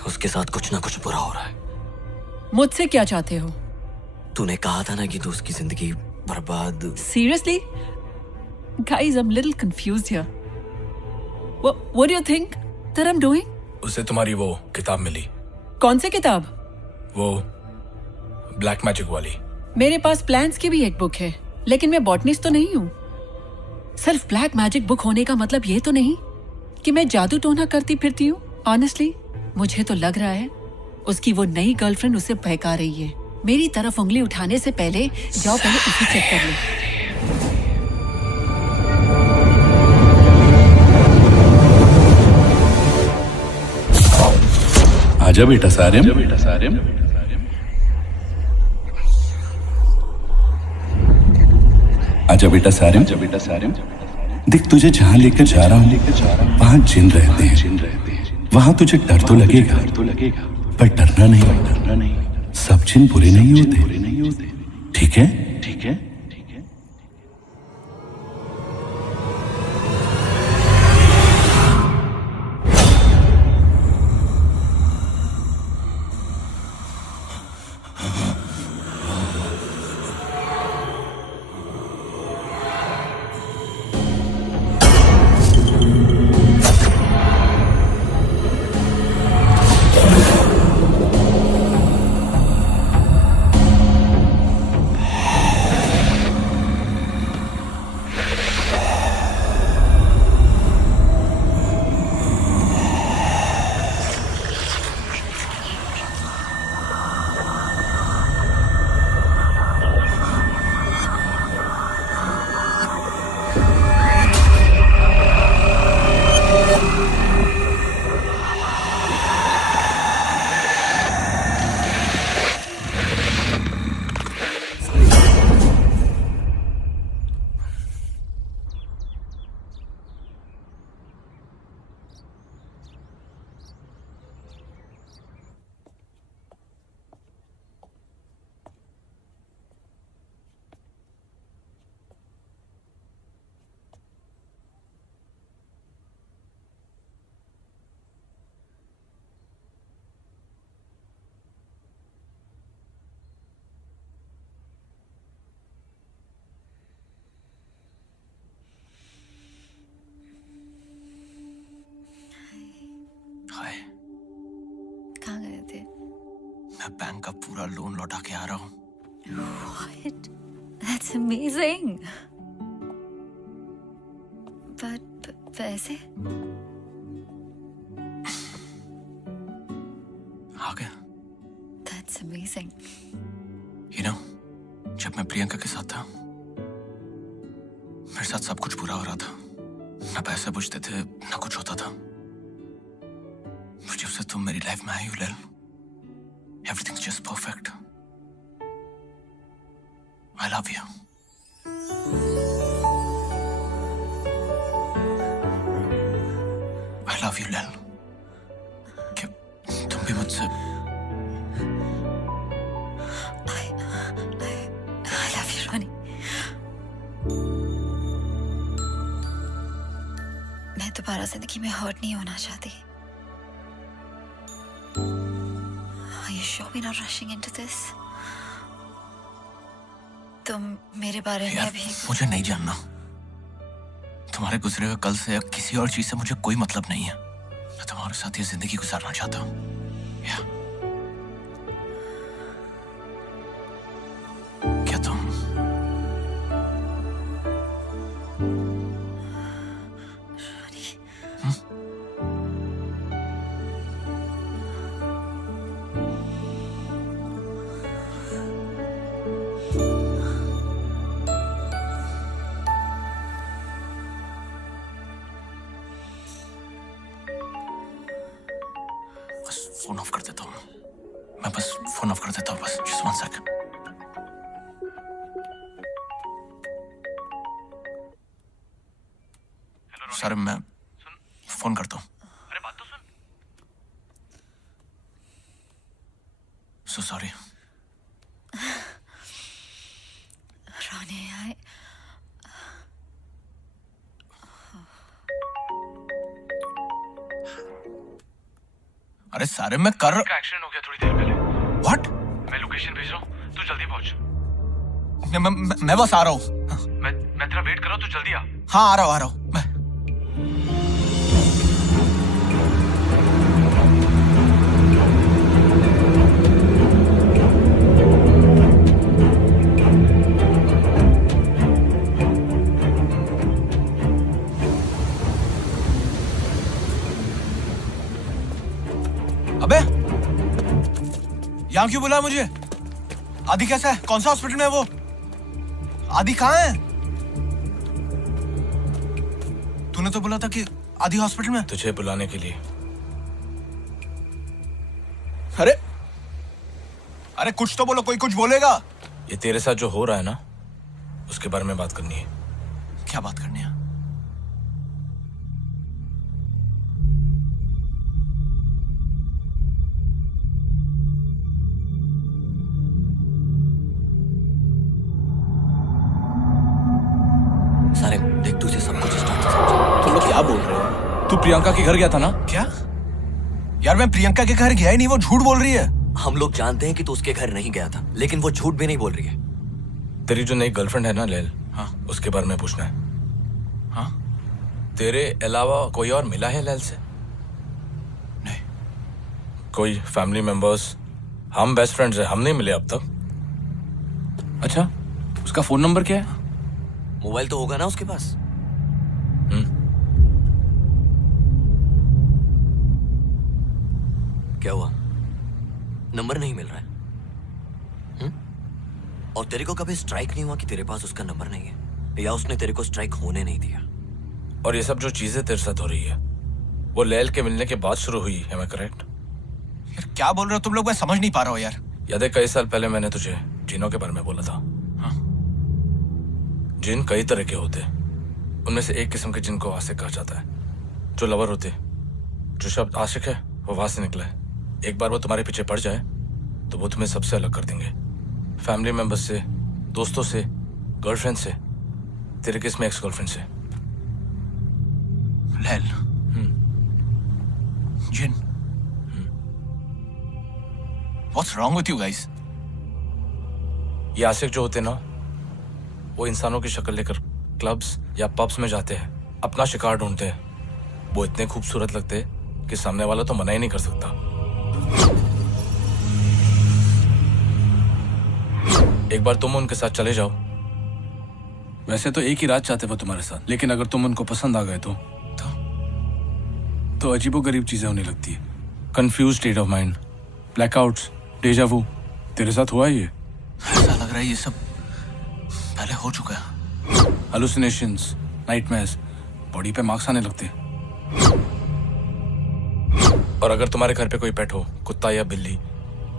उसके साथ कुछ ना कुछ बुरा हो रहा है। मुझसे क्या चाहते हो? तूने कहा था ना कि तू उसकी जिंदगी बर्बाद। Seriously? Guys, I'm a little confused here. What do you think that I'm doing? उसे तुम्हारी वो किताब मिली, कौन सी किताब? वो ब्लैक मैजिक वाली। मेरे पास प्लान्स की भी एक बुक है, लेकिन मैं बॉटनिस्ट तो नहीं हूँ। सिर्फ ब्लैक मैजिक बुक होने का मतलब ये तो नहीं कि मैं जादू टोना करती फिरती हूँ। ऑनेस्टली मुझे तो लग रहा है उसकी वो नई गर्लफ्रेंड उसे बहका रही है। मेरी तरफ उंगली उठाने से पहले जाओ पहले उसे चेक कर लो। आजा बेटा सारिम। आजा बेटा सारिम। देख तुझे जहाँ लेकर जा रहा हूँ वहाँ जिन रहते हैं। वहाँ तुझे डर तो लगेगा पर डरना नहीं। सब जिन बुरे नहीं होते, ठीक है? मैं बैंक का पूरा लोन लौटा के आ रहा हूँ। What? That's amazing. But पैसे? आ गया। That's amazing. You know, जब मैं प्रियंका के साथ था, मेरे साथ सब कुछ बुरा हो रहा था। ना पैसे बचते थे, ना कुछ होता था। जब से तुम मेरी लाइफ में आई हो लैल, everything's just perfect. I love you. I love you लैल। क्या तुम भी मुझसे I love you, Ronnie. मैं दोबारा जिंदगी में हर्ट नहीं होना चाहती। Are you sure we're not rushing into this? तुम मेरे बारे में यार, भी मुझे नहीं जानना। तुम्हारे गुजरे हुए कल से या किसी और चीज से मुझे कोई मतलब नहीं है। मैं तुम्हारे साथ ये जिंदगी गुजारना चाहता हूँ। क्या तुम बस फोन ऑफ कर देता हूँ। मैं बस फोन ऑफ कर देता हूँ। बस just 1 second. सर मैं फोन करता हूँ। अरे बात तो सुन। So sorry. Ronnie, अरे सारे मैं कर का एक्सीडेंट हो गया थोड़ी देर पहले। What? मैं लोकेशन भेज रहा हूँ, तू जल्दी पहुंच। मैं बस आ रहा हूँ। मैं तेरा वेट कर रहा हूँ, तू जल्दी आ। हाँ आ रहा हूँ मैं। अबे यहाँ क्यों बुलाया मुझे? आदि कैसा है? कौन सा हॉस्पिटल में है वो? आदि कहाँ है? तूने तो बोला था कि आदि हॉस्पिटल में। तुझे बुलाने के लिए। अरे अरे कुछ तो बोलो, कोई कुछ बोलेगा। ये तेरे साथ जो हो रहा है ना, उसके बारे में बात करनी है। क्या बात करनी है? सारे देख, तुझे सब कुछ स्टार्ट से समझा। तुम लोग क्या बोल रहे हो? तू प्रियंका के घर गया था ना? क्या? यार मैं प्रियंका के घर गया ही नहीं, वो झूठ बोल रही है। हम लोग जानते हैं कि तू उसके घर नहीं गया था, लेकिन वो झूठ भी नहीं बोल रही है। तेरी जो नई गर्लफ्रेंड है ना लैल, हाँ उसके बारे में पूछना है। हाँ तेरे अलावा कोई और मिला है लैल से? नहीं। कोई फैमिली मेंबर्स? हम बेस्ट फ्रेंड्स हैं, हम नहीं मिले अब तक। अच्छा, उसका फोन नंबर क्या है? मोबाइल तो होगा ना उसके पास। क्या हुआ? नंबर नहीं मिल रहा है? और तेरे को कभी स्ट्राइक नहीं हुआ कि तेरे पास उसका नंबर नहीं है, या उसने तेरे को स्ट्राइक होने नहीं दिया? और ये सब जो चीजें तेरे साथ हो रही है, वो लैल के मिलने के बाद शुरू हुई है, मैं करेक्ट? यार क्या बोल रहे हो तुम लोग? मैं समझ नहीं पा रहा हूँ यार। याद है कई साल पहले मैंने तुझे जिनों के बारे में बोला था? हाँ। जिन कई तरह के होते, उनमें से एक किस्म के जिन को आशिक कहा जाता है, जो लवर होते। जो शब्द आशिक है वो वहां से निकला है। एक बार वो तुम्हारे पीछे पड़ जाए तो वो तुम्हें सबसे अलग कर देंगे, फैमिली मेंबर्स से, दोस्तों से, गर्लफ्रेंड से, तेरे केस में एक्स गर्लफ्रेंड से। लैल, जिन, What's wrong with you guys? ये आशिक जो होते ना, वो इंसानों की शक्ल लेकर क्लब्स या पब्स में जाते हैं, अपना शिकार ढूंढते हैं। वो इतने खूबसूरत लगते हैं कि सामने वाला तो मना ही नहीं कर सकता। एक बार तुम उनके साथ चले जाओ। वैसे तो एक ही रात चाहते वो तुम्हारे साथ, लेकिन अगर तुम उनको पसंद आ गए तो अजीबोगरीब चीजें होने लगती है। Confused state of mind, blackouts, deja vu. तेरे साथ हुआ है ये? ऐसा लग रहा है ये सब पहले हो चुका है। हेलुसिनेशंस, नाइटमेयर्स, बॉडी पे मार्क्स आने लगते हैं। और अगर तुम्हारे घर पे कोई पेट हो, कुत्ता या बिल्ली,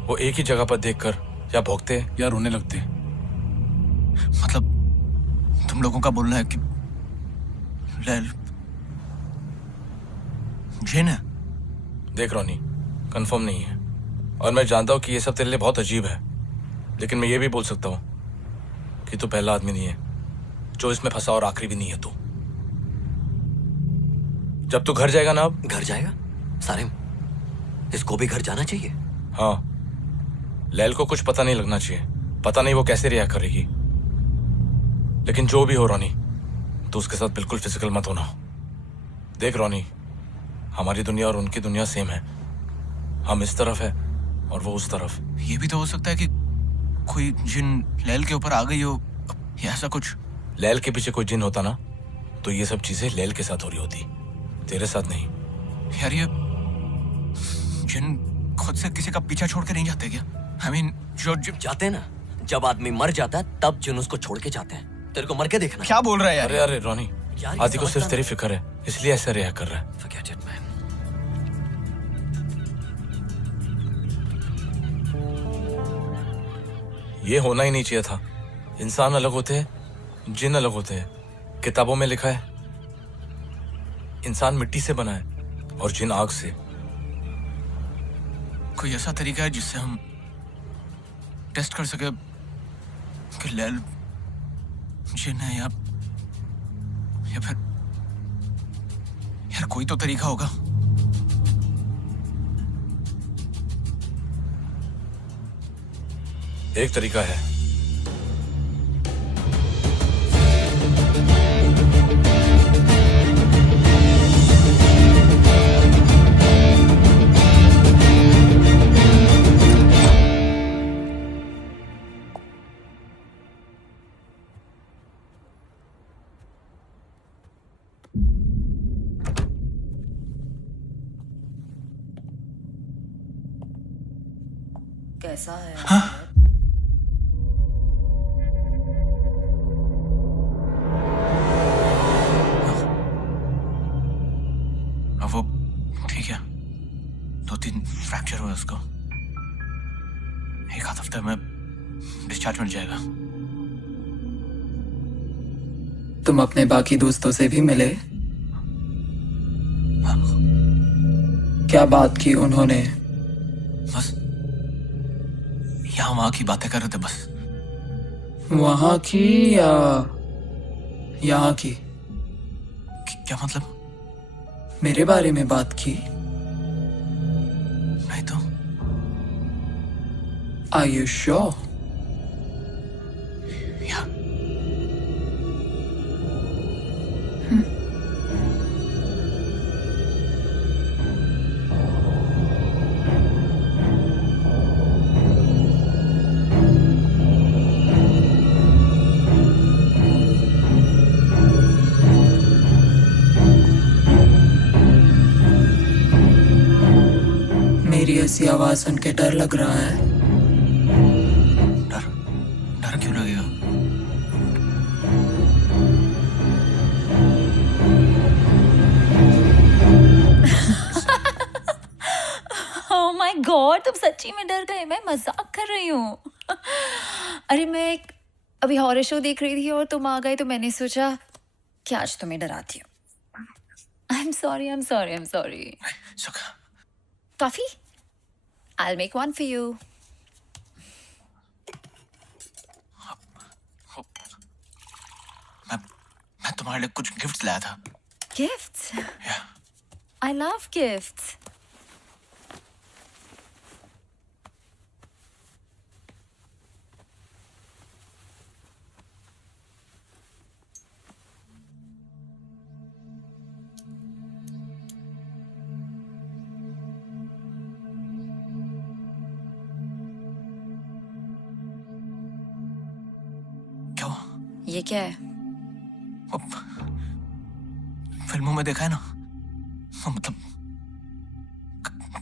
वो एक ही जगह पर देखकर या भौंकते या रोने लगते। मतलब तुम लोगों का बोलना है कि लैल जिन है? देख रोनी, कंफर्म नहीं है और मैं जानता हूँ कि ये सब तेरे लिए बहुत अजीब है, लेकिन मैं ये भी बोल सकता हूँ कि तू पहला आदमी नहीं है जो इसमें फंसा और आखिरी भी नहीं है तू। जब तू घर जाएगा ना, अब घर जाएगा? सारिम, इसको भी घर जाना चाहिए। हाँ, लैल को कुछ पता नहीं लगना चाहिए। पता नहीं वो कैसे रिएक्ट करेगी, लेकिन जो भी हो रोनी, तो उसके साथ बिल्कुल फिजिकल मत होना। देख रोनी, हमारी दुनिया और उनकी दुनिया सेम है। हम इस तरफ है और वो उस तरफ। ये भी तो हो सकता है कि कोई जिन लैल के ऊपर आ गई हो या ऐसा कुछ। लैल के पीछे कोई जिन होता ना, तो ये सब चीजें लैल के साथ हो रही होती, तेरे साथ नहीं। यार ये जिन खुद से किसी का पीछा छोड़ के नहीं जाते क्या? I mean, जो जाते हैं ना, जब आदमी मर जाता है तब जिन उसको छोड़ के जाते हैं। तेरे को मर के देखना। क्या बोल रहा है यार? अरे अरे रोनी, आदि को सिर्फ तेरी फिक्र है, इसलिए ऐसा रिएक्ट कर रहा है। Forget it, man. ये होना ही नहीं चाहिए था। इंसान अलग होते हैं, जिन अलग होते हैं। किताबों में लिखा है इंसान मिट्टी से बना है और जिन आग से। कोई ऐसा तरीका है जिससे हम टेस्ट कर सके कि लैल जिन है या फिर यार कोई तो तरीका होगा। एक तरीका है। कैसा है? अब वो ठीक है, 2-3 फ्रैक्चर हुआ उसको। एक आध हफ्ते में डिस्चार्ज मिल जाएगा। तुम अपने बाकी दोस्तों से भी मिले? क्या बात की उन्होंने? बस यहाँ वहां की बातें कर रहे थे बस। वहां की या यहाँ की? क्या मतलब? मेरे बारे में बात की? नहीं तो। Are you sure? या मेरी ऐसी आवाज सुन के डर लग रहा है? डर? डर क्यों लगेगा? Oh my God, तुम सच्ची में डर गए? मैं मजाक कर रही हूँ। अरे मैं अभी हॉरर शो देख रही थी और तुम आ गए तो मैंने सोचा कि आज तुम्हें डराती हूँ। I'm sorry, I'm sorry, I'm sorry. सुखा, Coffee? I'll make one for you. मैं तुम्हारे लिए कुछ गिफ्ट्स लाया था। Gifts? या I love gifts. ये क्या है? अब फिल्मों में देखा है ना, वो मतलब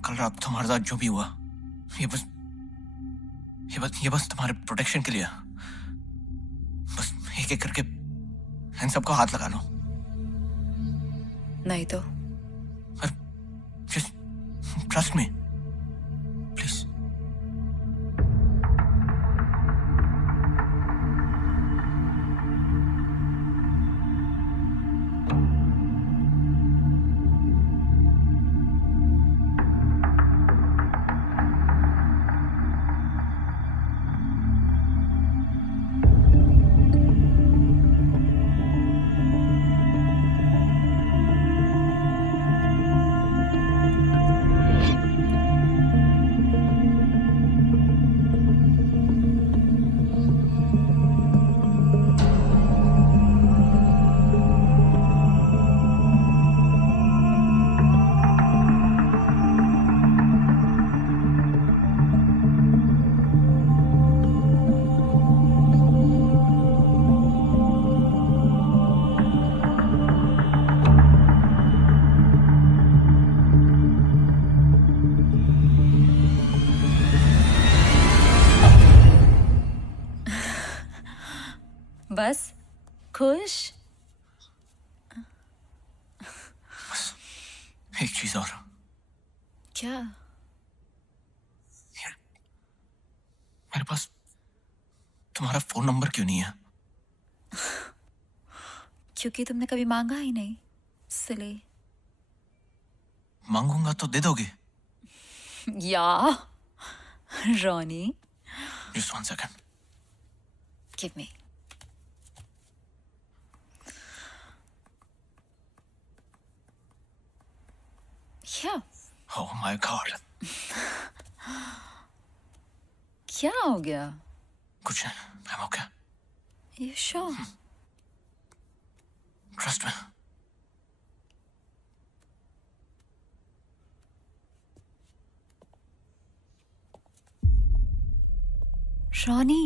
कल रात तुम्हारे साथ जो भी हुआ, ये बस तुम्हारे प्रोटेक्शन के लिए। बस एक एक करके इन सबको हाथ लगा लो। नहीं तो Just trust me, please. बस खुश? एक चीज और, क्या? मेरे पास तुम्हारा फोन नंबर क्यों नहीं है? क्योंकि तुमने कभी मांगा ही नहीं, इसलिए। मांगूंगा तो दे दोगे? या Ronnie, Just 1 second. give me. क्या? Oh my God. क्या हो गया? कुछ नहीं, I'm okay. You sure? Trust me. Ronnie,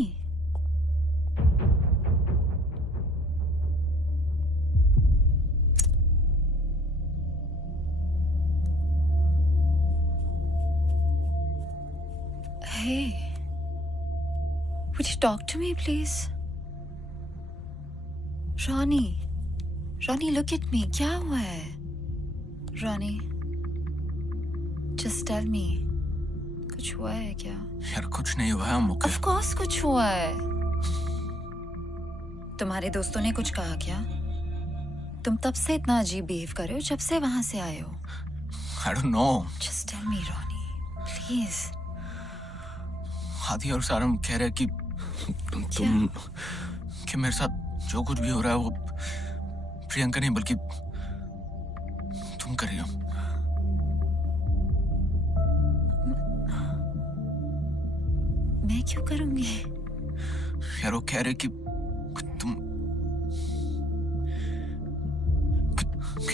hey, would you talk to me, please? Ronnie, Ronnie, look at me. क्या हुआ है? Ronnie, just tell me. कुछ हुआ है क्या? यार कुछ नहीं हुआ है, I'm okay. Of course कुछ हुआ है। तुम्हारे दोस्तों ने कुछ कहा क्या? तुम तब से इतना अजीब बिहेव कर रहे हो जब से वहां से आए हो। I don't know. Just tell me, Ronnie, please. आदि और सारम कह रहे कि तुम कि मेरे साथ जो कुछ भी हो रहा है वो प्रियंका नहीं बल्कि तुम कर रही हो। मैं क्यों करूंगी? यार वो कह रहे कि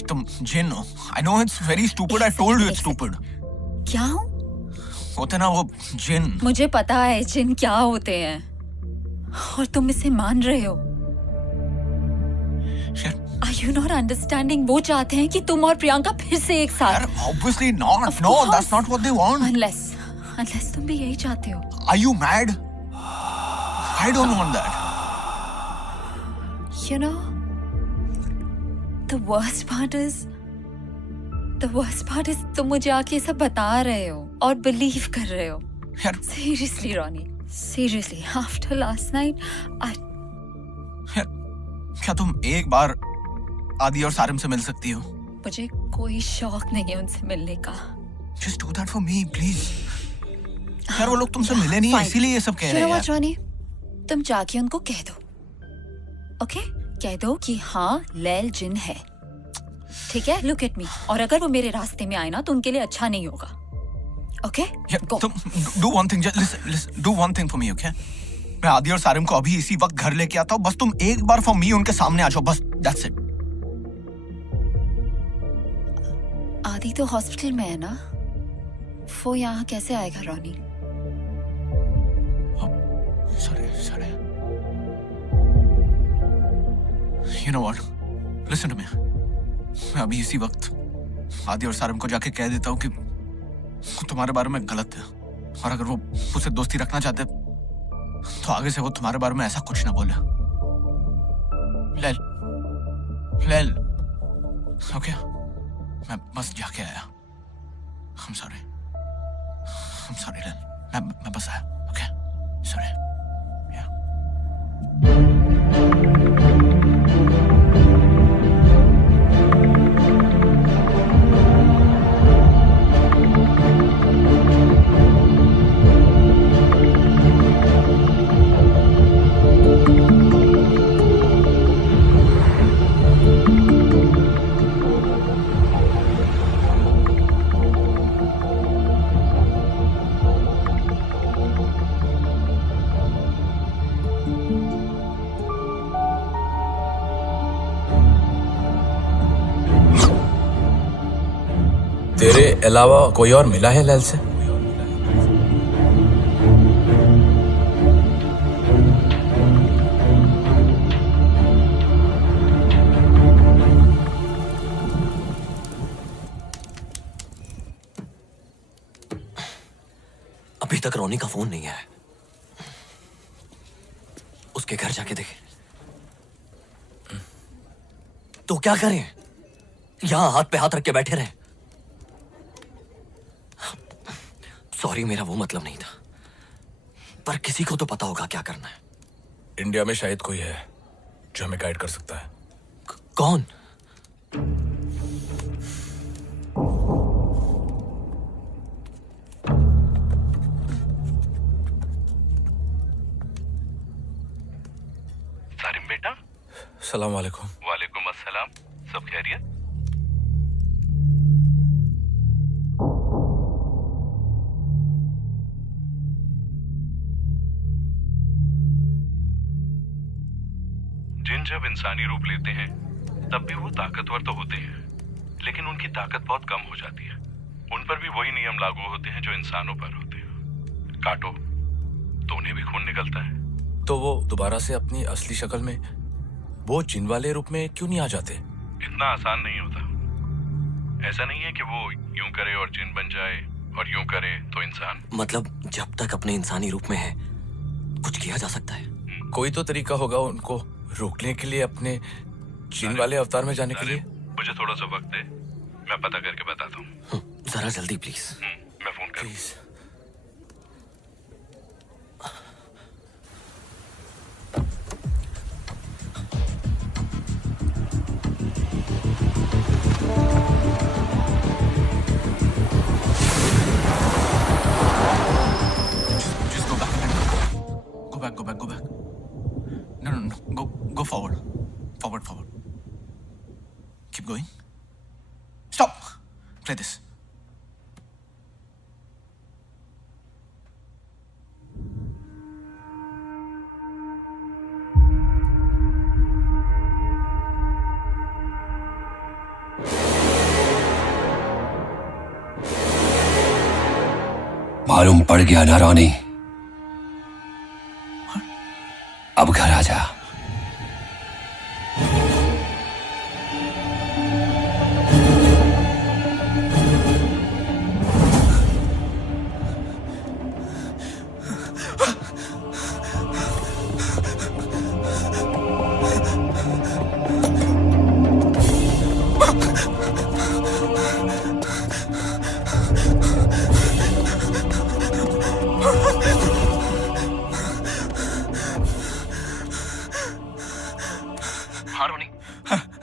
तुम जिन हो। I know it's very stupid. I told you it's stupid. क्या हूँ? होते ना वो जिन। मुझे पता है जिन क्या होते हैं और तुम इसे मान रहे हो। Are you not understanding? वो चाहते हैं कि तुम और प्रियंका फिर से एक साथ। यार obviously not. No, that's not what they want. Unless तुम भी यही चाहते हो। Are you mad? I don't want that. You know, the worst part is तुम मुझे आके सब बता रहे हो और बिलीव कर रहे हो। यार Seriously, Ronnie, seriously, after last night, यार क्या तुम एक बार आदि और सारिम से मिल सकती हो? मुझे कोई शौक नहीं है उनसे मिलने का। Just do that for me, please. यार वो लोग तुमसे मिले नहीं है इसीलिए ये सब कह रहे हैं यार। रॉनी, तुम जाके उनको कह दो, ओके? कह दो कि हाँ लैल जिन है, ठीक है? Look at me. और अगर वो मेरे रास्ते में आए ना तो उनके लिए अच्छा नहीं होगा, ओके? यार तुम do one thing, just listen, do one thing for me, okay? मैं आदि और सारिम को अभी इसी वक्त घर लेके आता हूँ, बस तुम एक बार for me उनके सामने आ जाओ, बस that's it. आदि तो हॉस्पिटल में है ना, वो यहाँ कैसे आएगा Ronnie? Sorry. You know what? Listen to me. मैं अभी इसी वक्त आदि और सारिम को जाके कह देता हूँ कि वो तुम्हारे बारे में गलत है, और अगर वो मुझसे दोस्ती रखना चाहते तो आगे से वो तुम्हारे बारे में ऐसा कुछ ना बोले। लेल, ओके? मैं बस जाके आया। I'm sorry, लेल। मैं बस आया, ओके? Sorry. तेरे अलावा कोई और मिला है लैल से? अभी तक रोनी का फोन नहीं आया। उसके घर जाके देखे तो क्या करें? यहां हाथ पे हाथ रख के बैठे रहे? सॉरी, मेरा वो मतलब नहीं था, पर किसी को तो पता होगा क्या करना है। इंडिया में शायद कोई है जो हमें गाइड कर सकता है। कौन? सारिम बेटा। सलाम वालेकुम। वालेकुम अस्सलाम। सब खैरियत? जिन जब इंसानी रूप लेते हैं तब भी वो ताकतवर तो होते हैं, लेकिन उनकी ताकत बहुत कम हो जाती है। उन पर भी वही नियम लागू होते हैं जो इंसानों पर होते हैं। काटो तो उन्हें भी खून निकलता है। तो वो दोबारा से अपनी असली शक्ल में, वो जिन वाले रूप में क्यों नहीं आ जाते? इतना आसान नहीं होता। ऐसा नहीं है कि वो यूं करे और जिन बन जाए और यूं करे तो इंसान। मतलब जब तक अपने इंसानी रूप में है कुछ किया जा सकता है। कोई तो तरीका होगा उनको रोकने के लिए, अपने जिन वाले अवतार में जाने के लिए। मुझे थोड़ा सा वक्त दे, मैं पता करके बताता हूँ। जरा जल्दी प्लीज। मैं फोन करूँ? Go back. No. Go forward. Forward. Keep going. Stop. Play this. मालूम पड़ गया ना रोनी? अब घर आ जा।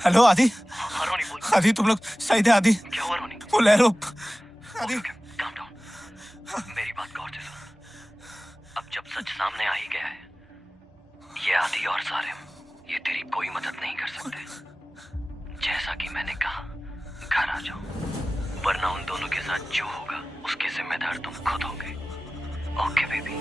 हेलो आदि। आदि तुम लोग सही थे? आदि क्या हुआ रोनी? वो लहरो। आदि काम डाउन। मेरी बात गौर से सुन। अब जब सच सामने आ ही गया है, ये आदि और सारिम, ये तेरी कोई मदद नहीं कर सकते। जैसा कि मैंने कहा, घर आ जाओ, वरना उन दोनों के साथ जो होगा उसके जिम्मेदार तुम खुद होगे। Okay baby?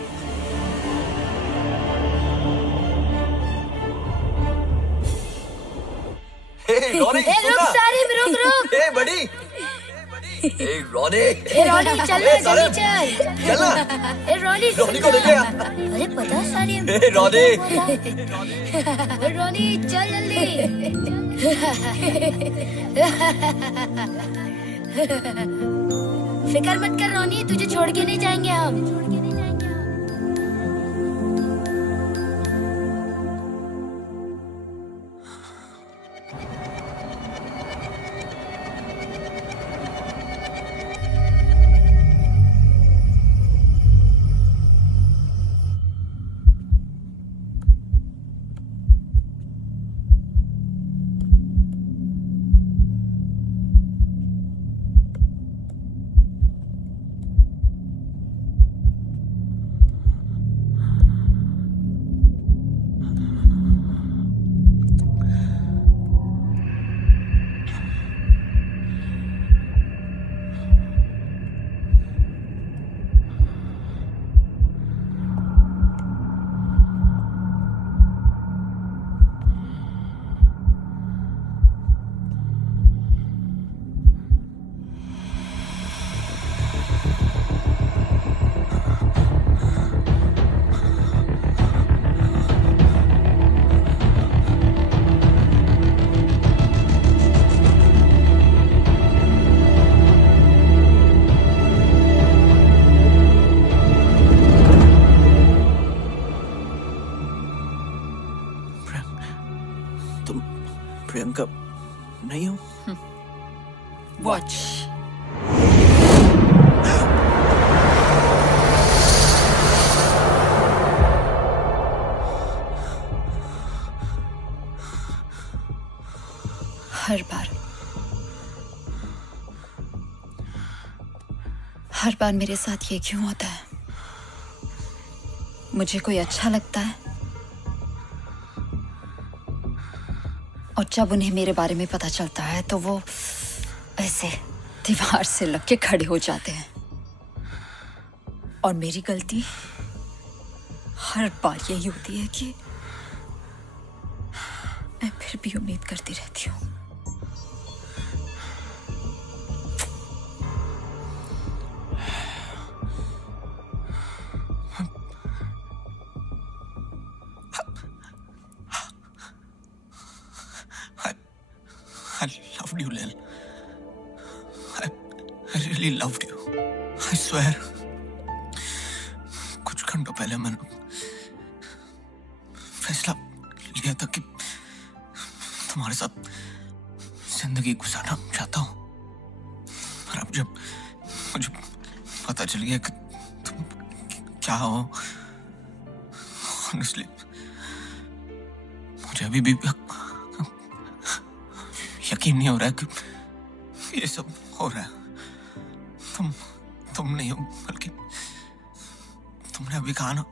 रुक सारिम, रुक। बड़ी रोनी ए रॉनी चल ना जल्दी चल। चल ना। ए रॉनी रोनी को लेके आ। अरे पता सारी ए रोनी ए रॉनी चल जल्दी। फिक्र मत कर रॉनी, तुझे छोड़ के नहीं जाएंगे हम। प्रियंका नहीं हो? वॉच। हर बार मेरे साथ ये क्यों होता है? मुझे कोई अच्छा लगता है और जब उन्हें मेरे बारे में पता चलता है तो वो ऐसे दीवार से लग के खड़े हो जाते हैं। और मेरी गलती हर बार यही होती है कि मैं फिर भी उम्मीद करती रहती हूँ। I loved you, Lil. I really loved you. I swear. कुछ घंटों पहले मैंने फैसला लिया था कि तुम्हारे साथ जिंदगी गुजारना चाहता हूँ। पर अब जब मुझे पता चल गया कि तुम क्या हो, honestly, मुझे अभी भी यकीन नहीं हो रहा है कि ये सब हो रहा है। तुम नहीं हो, बल्कि तुमने अभी कहा ना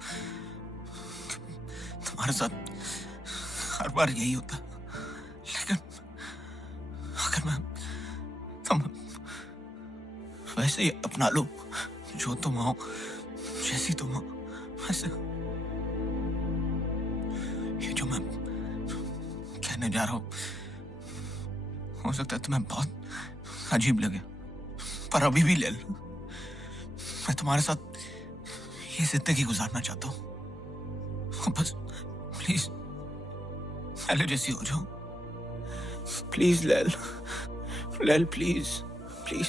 कि तुम्हारे साथ हर बार यही होता। लेकिन अगर मैं तुम वैसे ही अपना लो, जो तुम हो, जैसी तुम हो, वैसे ये जो मैं कहने जा रहा हूँ हो सकता है तुम्हें बहुत अजीब लगे, पर अभी भी ले लो। मैं तुम्हारे साथ ये जिंदगी गुजारना चाहता हूँ। बस प्लीज पहले जैसी हो जाओ। प्लीज लेल, प्लीज प्लीज।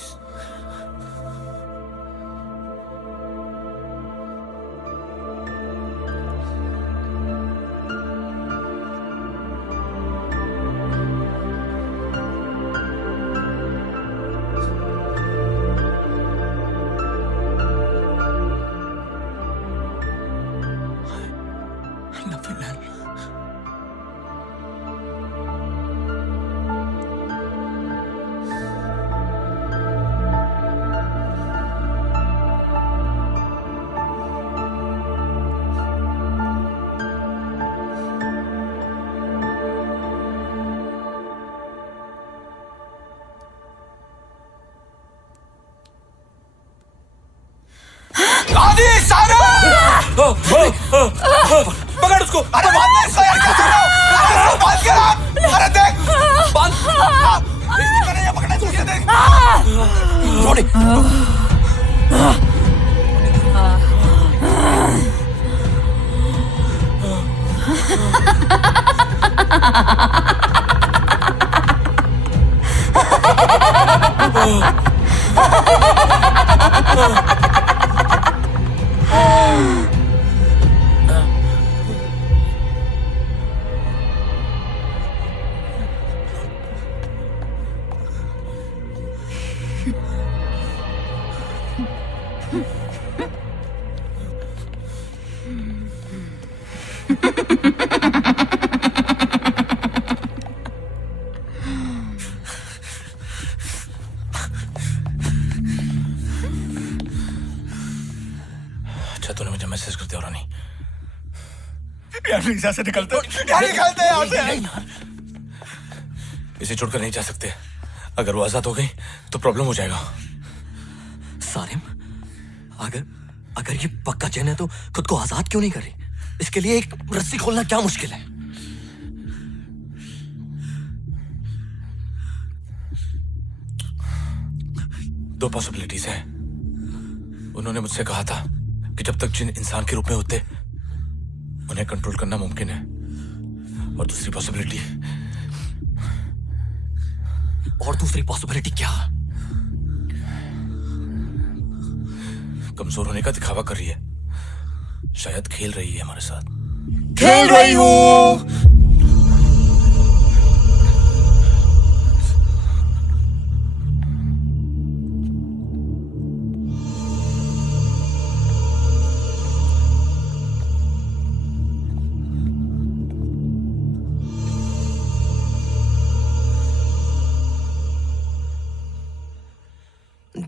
पकड़ उसको। अरे बांध दे इसको यार, क्या कर रहे हो? इसको बांध के रख। अरे देख, बांध। इसको नहीं पकड़ना चाहिए, देख। रोनी अच्छा तूने मुझे मैसेज कर दिया रानी। यार प्लीज यहाँ से निकलते यार, निकलते यहाँ से। इसे छोड़कर नहीं जा सकते। अगर वो आजाद हो गई तो प्रॉब्लम हो जाएगा। सारिम, अगर ये पक्का चैन है तो खुद को आजाद क्यों नहीं कर रही? इसके लिए एक रस्सी खोलना क्या मुश्किल है? दो पॉसिबिलिटीज है। उन्होंने मुझसे कहा था कि जब तक जिन इंसान के रूप में होते उन्हें कंट्रोल करना मुमकिन है। और दूसरी पॉसिबिलिटी क्या? कमजोर होने का दिखावा कर रही है। शायद खेल रही है हमारे साथ। खेल रही हूँ।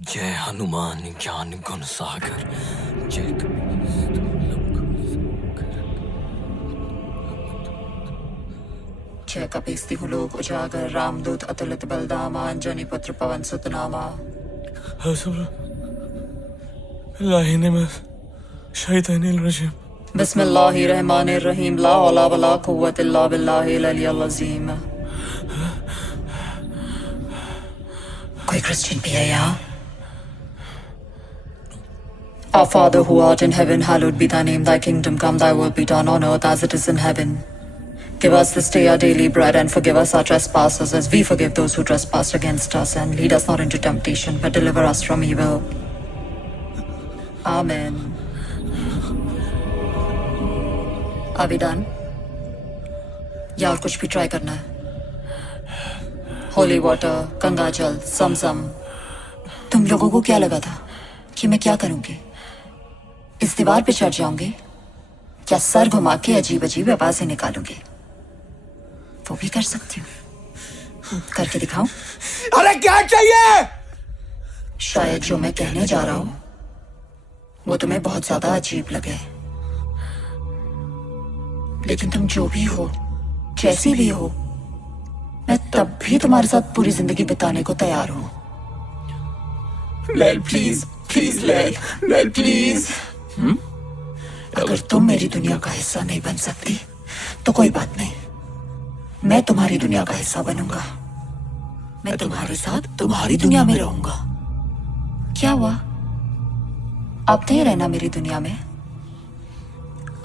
जय हनुमान ज्ञान गुण सागर जय जय कपीस्ति लोक उजागर रामदूत अतुलित बलदामा अंजनी पुत्र पवन सुत नामा। बिस्मिल्लाहिर्रहमानिर्रहीम ला हौला वला कुव्वत इल्ला बिल्लाहिल अलिय्यिल अज़ीम। कोई क्रिश्चियन भी है यहाँ? Our Father who art in heaven, hallowed be thy name, thy kingdom come, thy will be done on earth as it is in heaven. Give us this day our daily bread and forgive us our trespasses as we forgive those who trespass against us, and lead us not into temptation but deliver us from evil. Amen. Are we done? या और कुछ भी try करना है? Holy water, Ganga जल, समसम। तुम लोगों को क्या लगा था कि मैं क्या करूंगी? इस दीवार पे चढ़ जाऊंगी या सर घुमा के अजीब अजीब आवाजें निकालूंगी? वो भी कर सकती हूँ। करके दिखाऊं? अरे क्या चाहिए? शायद जो मैं कहने जा रहा हूं वो तुम्हें बहुत ज्यादा अजीब लगे, लेकिन तुम जो भी हो, जैसी भी हो, मैं तब भी तुम्हारे साथ पूरी जिंदगी बिताने को तैयार हूं। लैल प्लीज, प्लीज लैल, लैल प्लीज। अगर तुम मेरी दुनिया का हिस्सा नहीं बन सकती तो कोई बात नहीं, मैं तुम्हारी दुनिया का हिस्सा बनूंगा। मैं तुम्हारे साथ तुम्हारी दुनिया में रहूंगा। क्या हुआ? अब नहीं रहना मेरी दुनिया में?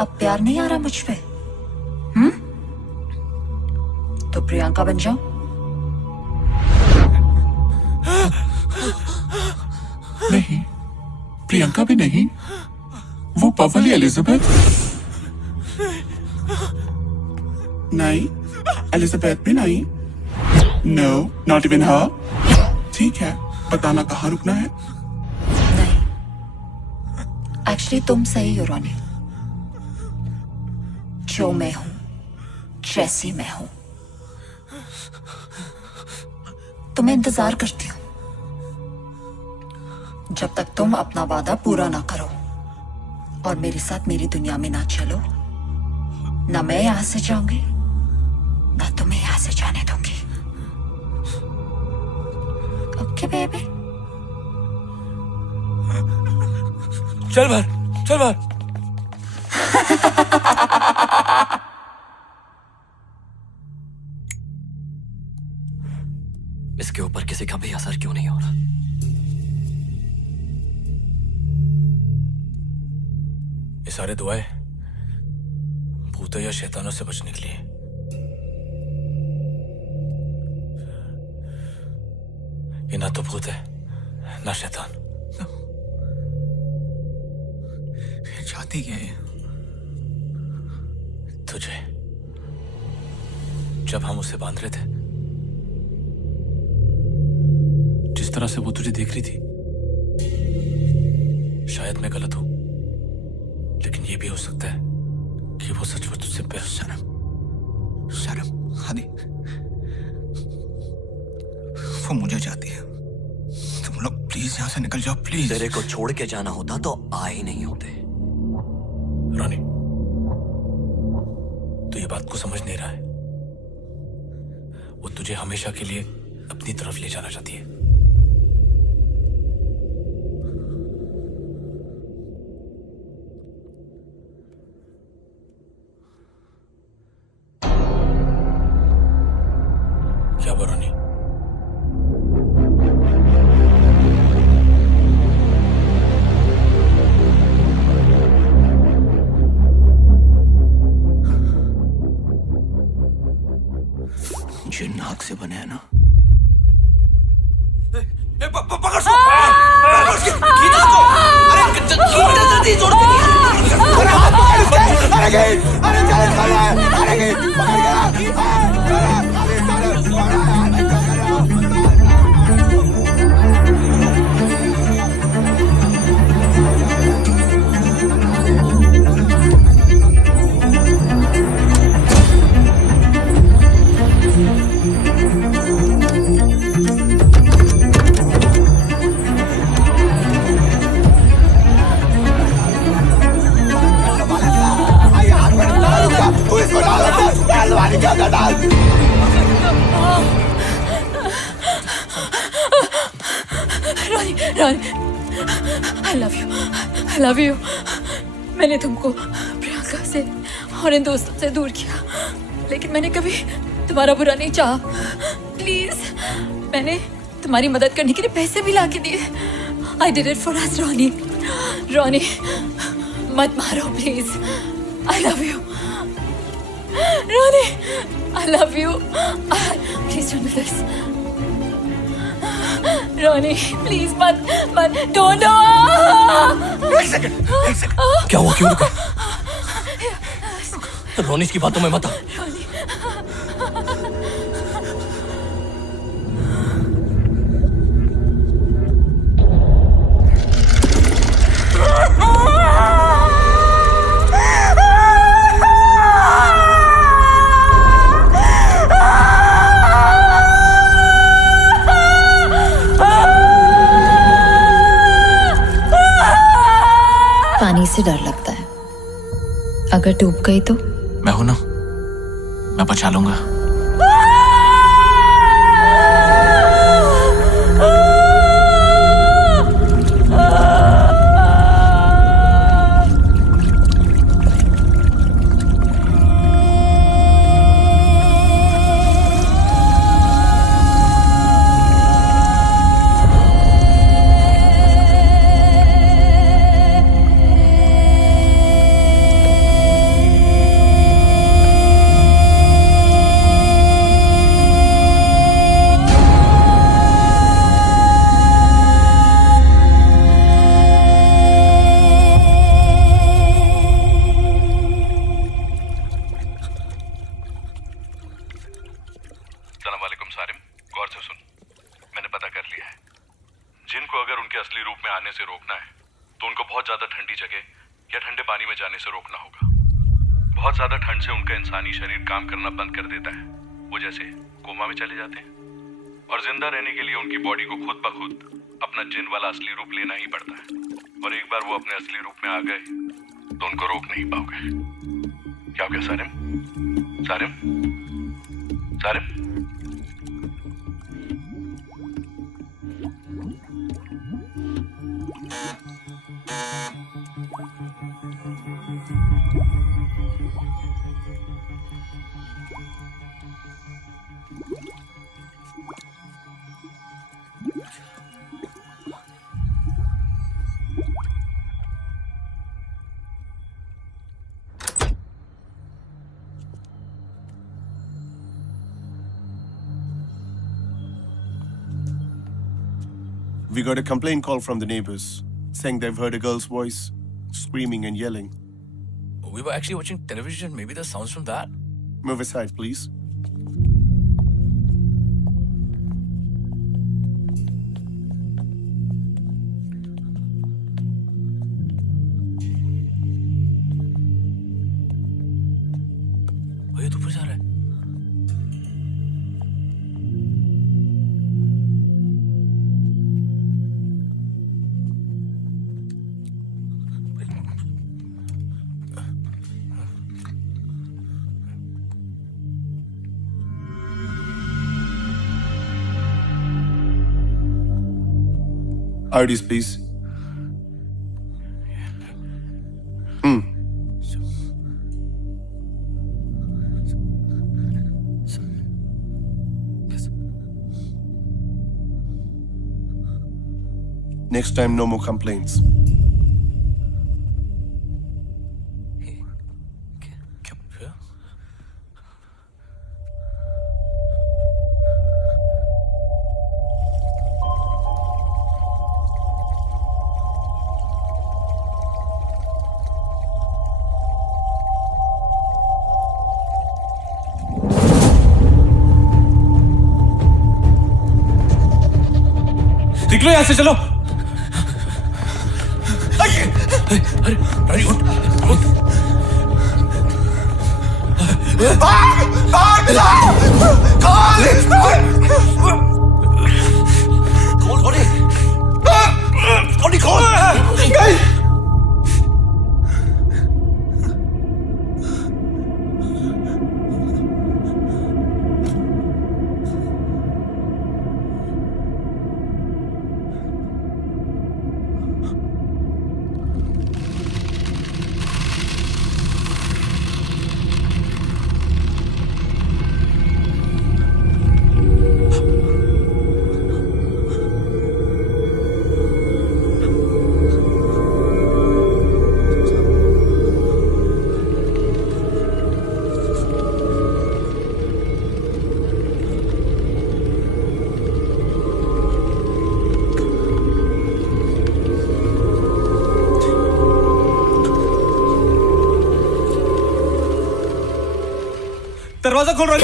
अब प्यार नहीं आ रहा मुझ पे? तो प्रियंका बन जाओ। नहीं, प्रियंका भी नहीं, वो पवली एलिजाबेथ। नहीं, एलिजाबेथ भी नहीं। नो, नॉट इवन हर। ठीक है, बताना कहाँ रुकना है? नहीं, एक्चुअली तुम सही हो रोनी। जो मैं हूं, जैसी मैं हूं, तुम्हें इंतजार करती हूं जब तक तुम अपना वादा पूरा ना करो और मेरे साथ मेरी दुनिया में ना चलो। ना मैं यहां से जाऊंगी, ना तुम्हें यहां से जाने दूंगी। Okay baby? चल बाहर, चल बाहर। इसके ऊपर किसी का भी असर क्यों नहीं हो रहा? सारे दुआएं भूतों या शैतानों से बचने के लिए। ये ना तो भूत है ना शैतान। चाहती क्या है? तुझे जब हम उसे बांध रहे थे, जिस तरह से वो तुझे देख रही थी, शायद मैं गलत हूं, लेकिन ये भी हो सकता है कि वो सचमुच तुझसे प्यार। शर्म हादी, वो मुझे चाहती है। तुम लोग प्लीज यहाँ से निकल जाओ, प्लीज। तेरे को छोड़ के जाना होता तो आ ही नहीं होते। रानी, तो ये बात को समझ नहीं रहा है। वो तुझे हमेशा के लिए अपनी तरफ ले जाना चाहती है। क्या बोल रानी? जो नाक से बने हैं ना, पकड़ सो, खींच उसको। अरे जल्दी जोड़ के अरे हाथ पकड़ उसके। अरे गई, अरे चल अरे गई, पकड़ गया। इसको डाल डाल क्या डाल। रानी, रानी, I love you. मैंने तुमको प्रियंका से और इन दोस्तों से दूर किया, लेकिन मैंने कभी तुम्हारा बुरा नहीं चाहा। प्लीज, मैंने तुम्हारी मदद करने के लिए पैसे भी लाके दिए। I did it for us, रानी। रानी, मत मारो please. I love you. Ronnie, I love you. Please don't do this. Ronnie, please, don't do. एक सेकंड। क्या हुआ? क्यों रुका? रोनी की बातों में मत आ। पानी से डर लगता है, अगर डूब गई तो? मैं हूं ना, मैं बचा लूंगा। इंसानी शरीर काम करना बंद कर देता है, वो जैसे कोमा में चले जाते हैं, और जिंदा रहने के लिए उनकी बॉडी को खुद ब खुद अपना जिन वाला असली रूप लेना ही पड़ता है। और एक बार वो अपने असली रूप में आ गए तो उनको रोक नहीं पाओगे। क्या हो गया Sarim? Sarim? Sarim? We got a complaint call from the neighbors saying they've heard a girl's voice screaming and yelling. We were actually watching television. Maybe the sounds from that. Move aside, please. ये तो ऊपर जा रहा है. IDs, please. Next time, no more complaints. निकलो यहाँ से, चलो. अरे रानी उठ उठ. दरवाजा खोल रहा है.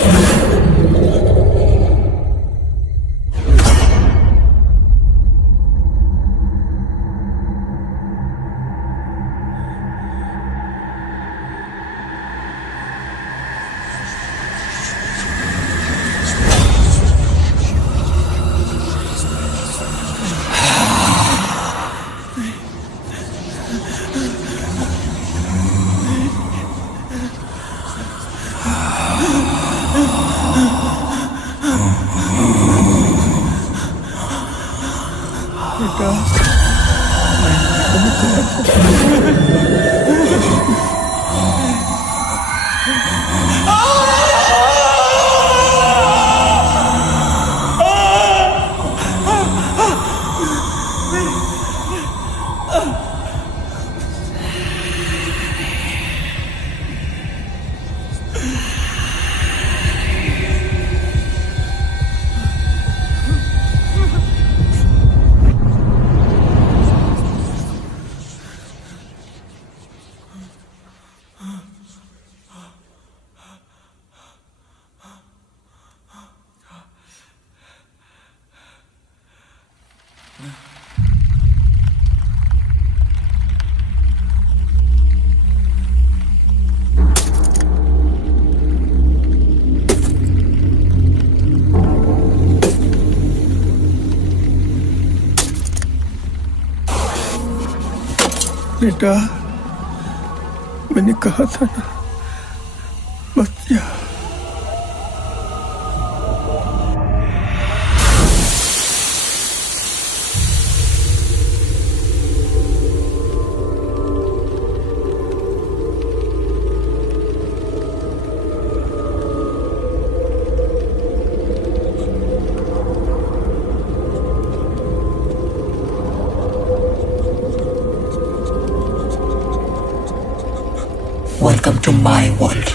बेटा, मैंने कहा था ना, मत जा. Welcome to my world.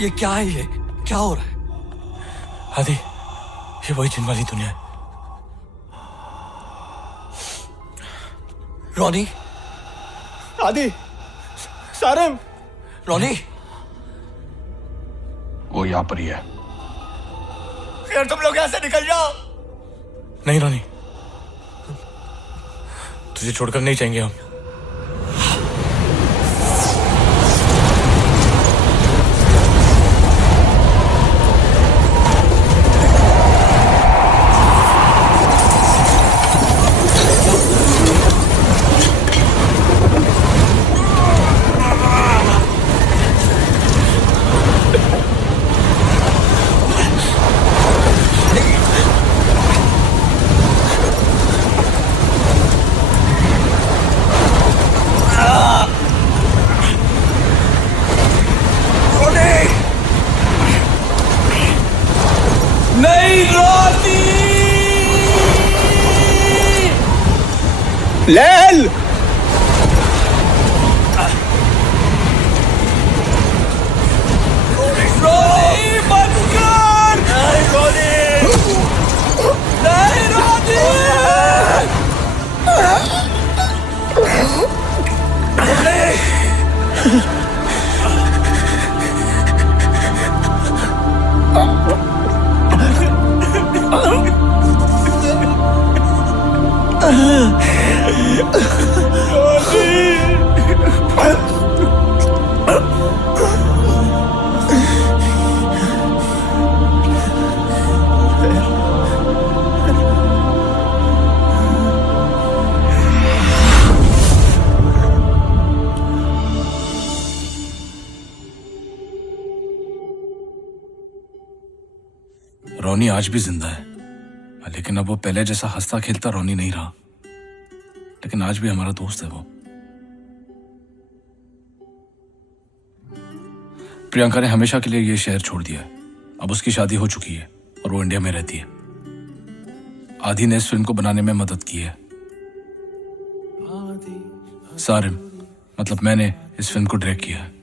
ये क्या है? ये क्या हो रहा है? आदि, ये वही जिन वाली दुनिया है। रोनी, आदि, सारम, रोनी, वो यहाँ पर ही है। यार तुम लोग यहाँ से निकल जाओ। नहीं रोनी, तुझे छोड़कर नहीं जाएंगे हम। लैल, रोनी आज भी जिंदा है, लेकिन अब वो पहले जैसा हंसता खेलता रोनी नहीं रहा। लेकिन आज भी हमारा दोस्त है वो। प्रियंका ने हमेशा के लिए ये शहर छोड़ दिया है। अब उसकी शादी हो चुकी है और वो इंडिया में रहती है। आदि ने इस फिल्म को बनाने में मदद की है। सारिम, मतलब मैंने इस फिल्म को डायरेक्ट किया है।